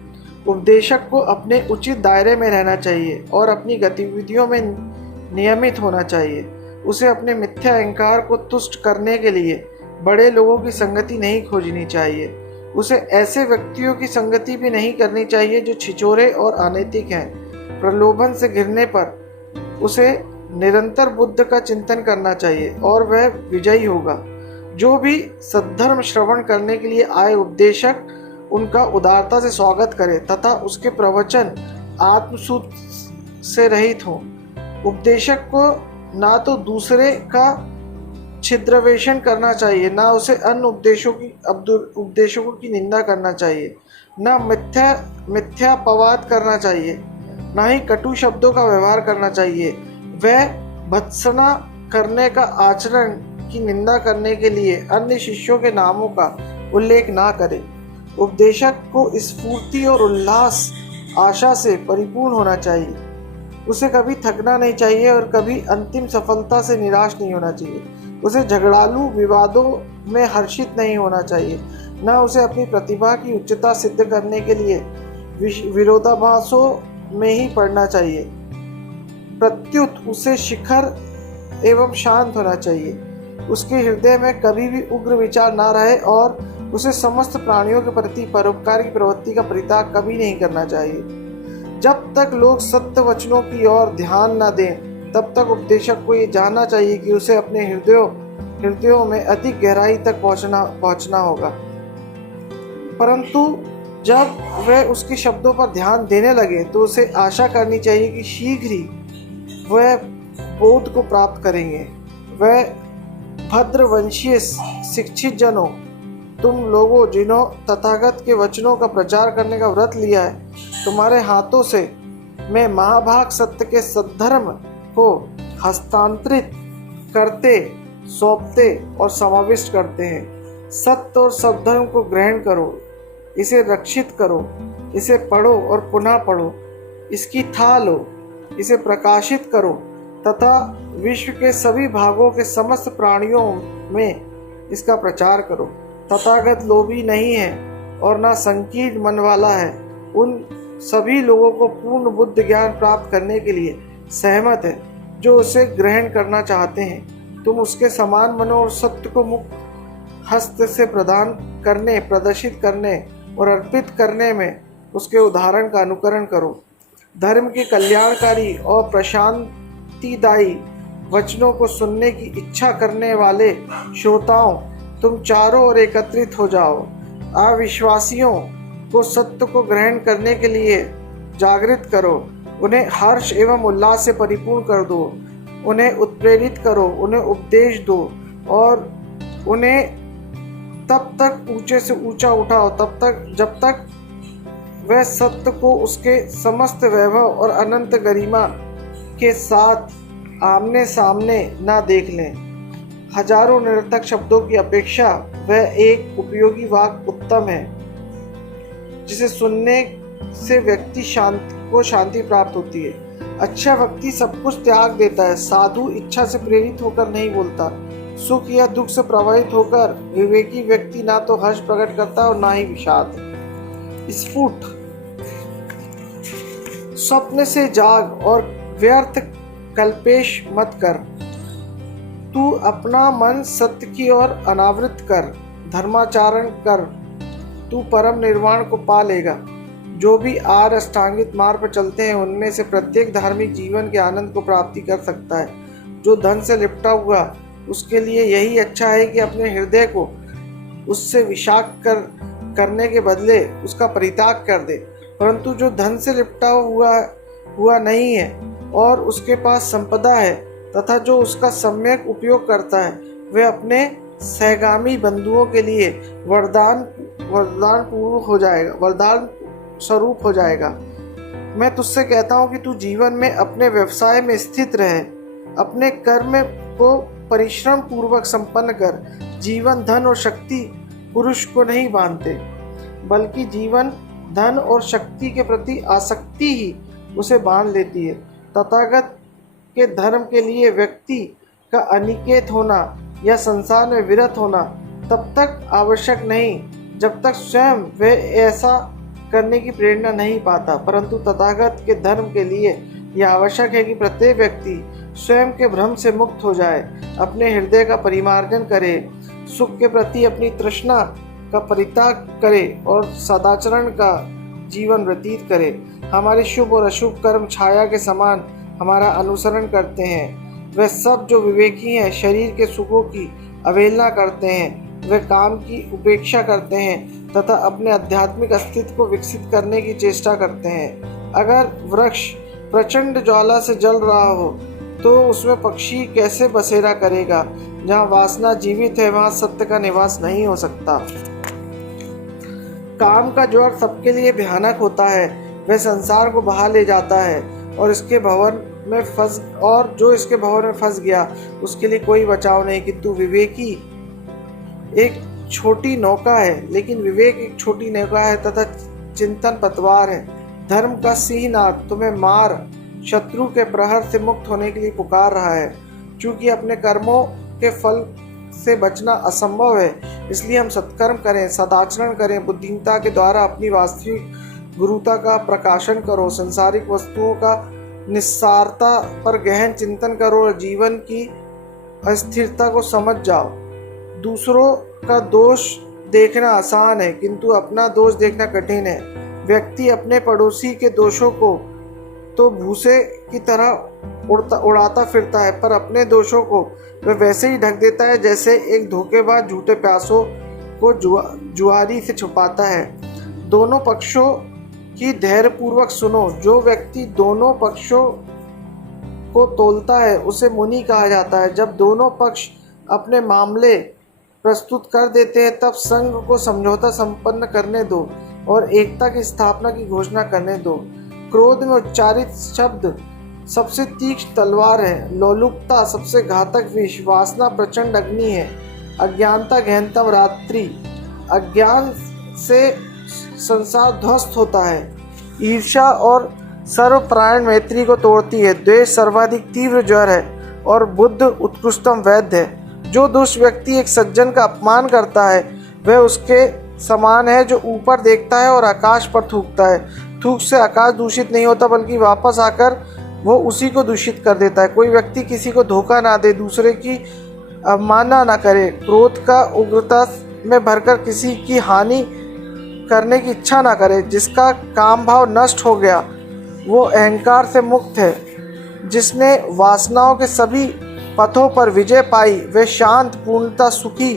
उपदेशक को अपने उचित दायरे में रहना चाहिए और अपनी गतिविधियों में नियमित होना चाहिए। उसे अपने मिथ्या अहंकार को तुष्ट करने के लिए बड़े लोगों की संगति नहीं खोजनी चाहिए। उसे ऐसे व्यक्तियों की संगति भी नहीं करनी चाहिए जो छिछोरे और अनैतिक हैं। प्रलोभन से घिरने पर उसे निरंतर बुद्ध का चिंतन करना चाहिए और वह विजयी होगा। जो भी सद्धर्म श्रवण करने के लिए आए, उपदेशक उनका उदारता से स्वागत करे तथा उसके प्रवचन आत्मसुध से रहित हो। उपदेशक को ना तो दूसरे का छिद्रवेशन करना चाहिए, ना उसे अन्य उपदेशकों की निंदा करना चाहिए, ना मिथ्यापवाद करना चाहिए, ना ही कटु शब्दों का व्यवहार करना चाहिए। वह भत्सना करने का आचरण की निंदा करने के लिए अन्य शिष्यों के नामों का उल्लेख ना करे। उपदेशक को स्फूर्ति और उल्लास आशा से परिपूर्ण होना चाहिए। उसे कभी थकना नहीं चाहिए और कभी अंतिम सफलता से निराश नहीं होना चाहिए। उसे झगड़ालू विवादों में हर्षित नहीं होना चाहिए, न उसे अपनी प्रतिभा की उच्चता सिद्ध करने के लिए विरोधाभासों में ही पड़ना चाहिए। प्रत्युत उसे शिखर एवं शांत होना चाहिए। उसके हृदय में कभी भी उग्र विचार ना रहे और उसे समस्त प्राणियों के प्रति परोपकार की प्रवृत्ति का परित्याग कभी नहीं करना चाहिए। जब तक लोग सत्य वचनों की ओर ध्यान न दें, तब तक उपदेशक को ये जानना चाहिए कि उसे अपने हृदयों में अधिक गहराई तक पहुंचना होगा। परंतु जब वह उसके शब्दों पर ध्यान देने लगे तो उसे आशा करनी चाहिए कि शीघ्र ही वह बोध को प्राप्त करेंगे। वह भद्रवंशीय शिक्षित जनों, तुम लोगों जिन्हों तथागत के वचनों का प्रचार करने का व्रत लिया है, तुम्हारे हाथों से मैं महाभाग सत्य के सद्धर्म को हस्तांतरित करते, सौंपते और समाविष्ट करते हैं। सत्य और सद्धर्म को ग्रहण करो, इसे रक्षित करो, इसे पढ़ो और पुनः पढ़ो, इसकी था लो, इसे प्रकाशित करो तथा विश्व के सभी भागों के समस्त प्राणियों में इसका प्रचार करो। तथागत लोभी नहीं है और ना संकीर्ण मन वाला है। उन सभी लोगों को पूर्ण बुद्ध ज्ञान प्राप्त करने के लिए सहमत है जो उसे ग्रहण करना चाहते हैं। तुम उसके समान बनो और सत्य को मुक्त हस्त से प्रदान करने, प्रदर्शित करने और अर्पित करने में उसके उदाहरण का अनुकरण करो। धर्म के कल्याणकारी और प्रशांतिदायी वचनों को सुनने की इच्छा करने वाले श्रोताओं, तुम चारों ओर एकत्रित हो जाओ। अविश्वासियों को सत्य को ग्रहण करने के लिए जागृत करो। उन्हें हर्ष एवं उल्लास से परिपूर्ण कर दो। उन्हें उत्प्रेरित करो, उन्हें उपदेश दो और उन्हें तब तक ऊंचे से ऊंचा उठाओ जब तक वह सत्य को उसके समस्त वैभव और अनंत गरिमा के साथ आमने सामने ना देख लें। हजारों निरर्थक शब्दों की अपेक्षा वह एक उपयोगी वाक्य उत्तम है, जिसे सुनने से व्यक्ति को शांति प्राप्त होती है। अच्छा व्यक्ति सब कुछ त्याग देता है। साधु इच्छा से प्रेरित होकर नहीं बोलता। सुख या दुख से प्रभावित होकर विवेकी व्यक्ति ना तो हर्ष प्रकट करता और ना ही विषाद। स्फुट स्वप्न से जाग और व्यर्थ कल्पेश मत कर। तू अपना मन सत्य की ओर अनावृत कर, धर्माचरण कर, तू परम निर्वाण को पा लेगा। जो भी आर्य अष्टांगिक मार्ग पर चलते हैं, उनमें से प्रत्येक धार्मिक जीवन के आनंद को प्राप्ति कर सकता है। जो धन से लिपटा हुआ, उसके लिए यही अच्छा है कि अपने हृदय को उससे विषाक्त करने के बदले उसका परित्याग कर दे। परंतु जो धन से लिपटा हुआ नहीं है और उसके पास संपदा है तथा जो उसका सम्यक उपयोग करता है, वह अपने सहगामी बंधुओं के लिए वरदान स्वरूप हो जाएगा। मैं तुझसे कहता हूँ कि तू जीवन में अपने व्यवसाय में स्थित रहे, अपने कर्म को परिश्रम पूर्वक संपन्न कर। जीवन, धन और शक्ति पुरुष को नहीं बांधते, बल्कि जीवन, धन और शक्ति के प्रति आसक्ति ही उसे बांध लेती है। तथागत के धर्म के लिए व्यक्ति का अनिकेत होना या संसार में विरत होना तब तक आवश्यक नहीं जब तक स्वयं वह ऐसा करने की प्रेरणा नहीं पाता, परंतु तथागत के धर्म के लिए यह आवश्यक है कि प्रत्येक व्यक्ति स्वयं के भ्रम से मुक्त हो जाए, अपने हृदय का परिमार्जन करे, सुख के प्रति अपनी तृष्णा का परित्याग करे और सदाचरण का जीवन व्यतीत करे। हमारे शुभ और अशुभ कर्म छाया के समान हमारा अनुसरण करते हैं। वे सब जो विवेकी हैं, शरीर के सुखों की अवहेलना करते हैं, वे काम की उपेक्षा करते हैं तथा अपने आध्यात्मिक अस्तित्व को विकसित करने की चेष्टा करते हैं। अगर वृक्ष प्रचंड ज्वाला से जल रहा हो तो उसमें पक्षी कैसे बसेरा करेगा? जहाँ वासना जीवित है, वहाँ सत्य का निवास नहीं हो सकता। काम का ज्वर सबके लिए भयानक होता है। वह संसार को बहा ले जाता है और जो इसके भंवर में फंस गया, उसके लिए कोई बचाव नहीं। किंतु विवेकी एक छोटी नौका है, लेकिन विवेक एक छोटी नौका है तथा चिंतन पतवार है। धर्म का सिंहनाद तुम्हें मार शत्रु के प्रहर से मुक्त होने के लिए पुकार रहा है। चूंकि अपने कर्मों के फल से बचना असंभव है, इसलिए हम सत्कर्म करें, सदाचरण करें, बुद्धिमत्ता के द्वारा अपनी वास्तविक गुरुता का प्रकाशन करो, संसारिक वस्तुओं का निस्सारता पर गहन चिंतन करो और जीवन की अस्थिरता को समझ जाओ। दूसरों का दोष देखना आसान है, किंतु अपना दोष देखना कठिन है। व्यक्ति अपने पड़ोसी के दोषों को तो भूसे की तरह उड़ाता फिरता है, पर अपने दोषों को वह वैसे ही ढक देता है जैसे एक धोखेबाज झूठे प्यासों को जुआरी से छुपाता है। दोनों पक्षों की धैर्यपूर्वक सुनो। जो व्यक्ति दोनों पक्षों को तोलता है उसे मुनि कहा जाता है। जब दोनों पक्ष अपने मामले प्रस्तुत कर देते हैं, तब संघ को समझौता संपन्न करने दो और एकता की स्थापना की घोषणा करने दो। क्रोध में उच्चारित शब्द सबसे तीक्ष्ण तलवार है। लोलुपता सबसे घातक विष। वासना प्रचंड अग्नि है। अज्ञानता गहनतम रात्रि। अज्ञान से संसार ध्वस्त होता है। ईर्ष्या और सर्वप्राण मैत्री को तोड़ती है। द्वेष सर्वाधिक तीव्र ज्वर है और बुद्ध उत्कृष्टतम वैद्य है। जो दुष्ट व्यक्ति एक सज्जन का अपमान करता है, वह उसके समान है जो ऊपर देखता है और आकाश पर थूकता है। थूक से आकाश दूषित नहीं होता, बल्कि वापस आकर वो उसी को दूषित कर देता है। कोई व्यक्ति किसी को धोखा ना दे, दूसरे की अवमानना न करे, क्रोध का उग्रता में भरकर किसी की हानि करने की इच्छा न करे। जिसका काम भाव नष्ट हो गया वो अहंकार से मुक्त है। जिसने वासनाओं के सभी पथों पर विजय पाई वह शांत, पूर्णतः सुखी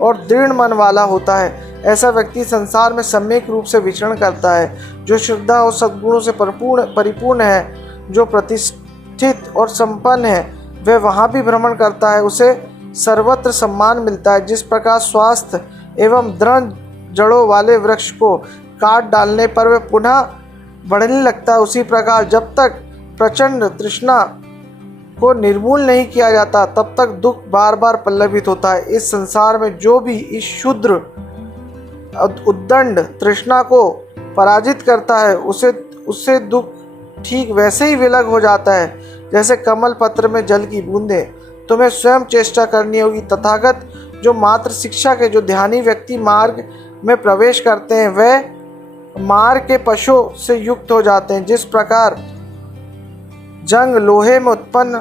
और दृढ़ मन वाला होता है। ऐसा व्यक्ति संसार में सम्यक रूप से विचरण करता है। जो श्रद्धा और सद्गुणों से परिपूर्ण है, जो प्रतिष्ठित और संपन्न है, वह वहाँ भी भ्रमण करता है, उसे सर्वत्र सम्मान मिलता है। जिस प्रकार स्वास्थ्य एवं दृढ़ जड़ों वाले वृक्ष को काट डालने पर वह पुनः बढ़ने लगता है, उसी प्रकार जब तक प्रचंड तृष्णा को निर्मूल नहीं किया जाता तब तक दुख बार बार पल्लवित होता है। इस संसार में जो भी इस क्षुद्र उद्दंड तृष्णा को पराजित करता है उससे दुख ठीक वैसे ही विलग हो जाता है जैसे कमल पत्र में जल की बूंदें। तुम्हें स्वयं चेष्टा करनी होगी। तथागत जो मात्र शिक्षा के जो ध्यानी व्यक्ति मार्ग में प्रवेश करते हैं वह मार्ग के पशुओं से युक्त हो जाते हैं। जिस प्रकार जंग लोहे में उत्पन्न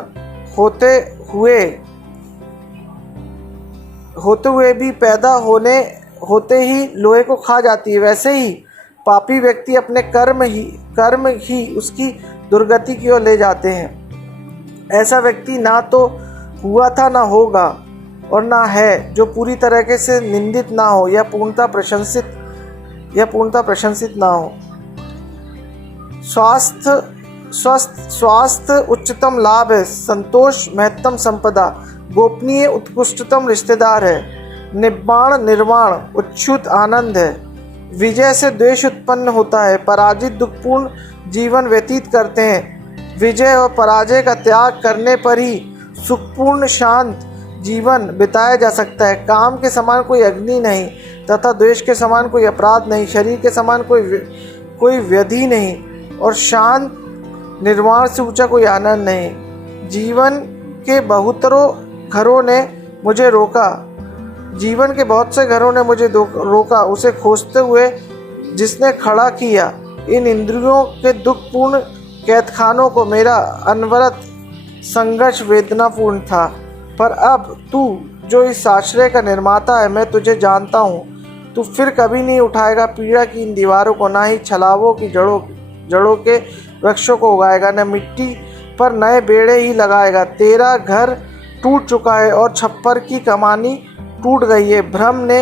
होते हुए भी पैदा होते ही लोहे को खा जाती है, वैसे ही पापी व्यक्ति अपने कर्म ही उसकी दुर्गति की ओर ले जाते हैं। ऐसा व्यक्ति ना तो हुआ था, ना होगा और ना है, जो पूरी तरीके से निंदित ना हो या पूर्णतः प्रशंसित ना हो। स्वास्थ्य उच्चतम लाभ है, संतोष महत्तम संपदा, गोपनीय उत्कृष्टतम रिश्तेदार है, निब्बाण निर्वाण उच्युत आनंद है। विजय से द्वेष उत्पन्न होता है, पराजित दुखपूर्ण जीवन व्यतीत करते हैं। विजय और पराजय का त्याग करने पर ही सुखपूर्ण शांत जीवन बिताया जा सकता है। काम के समान कोई अग्नि नहीं तथा द्वेष के समान कोई अपराध नहीं, शरीर के समान कोई व्याधि नहीं और शांत निर्वाण से ऊंचा कोई आनंद नहीं। जीवन के बहुत से घरों ने मुझे रोका, उसे खोजते हुए जिसने खड़ा किया। इन इंद्रियों के दुखपूर्ण कैदखानों को मेरा अनवरत संघर्ष वेदनापूर्ण था। पर अब तू जो इस आश्रय का निर्माता है, मैं तुझे जानता हूँ। तू फिर कभी नहीं उठाएगा पीड़ा की इन दीवारों को, ना ही छलावों की जड़ों के वृक्षों को उगाएगा, न मिट्टी पर नए बेड़े ही लगाएगा। तेरा घर टूट चुका है और छप्पर की कमानी टूट गई है। भ्रम ने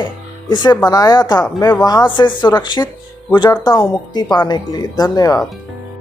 इसे बनाया था, मैं वहाँ से सुरक्षित गुजरता हूँ मुक्ति पाने के लिए। धन्यवाद।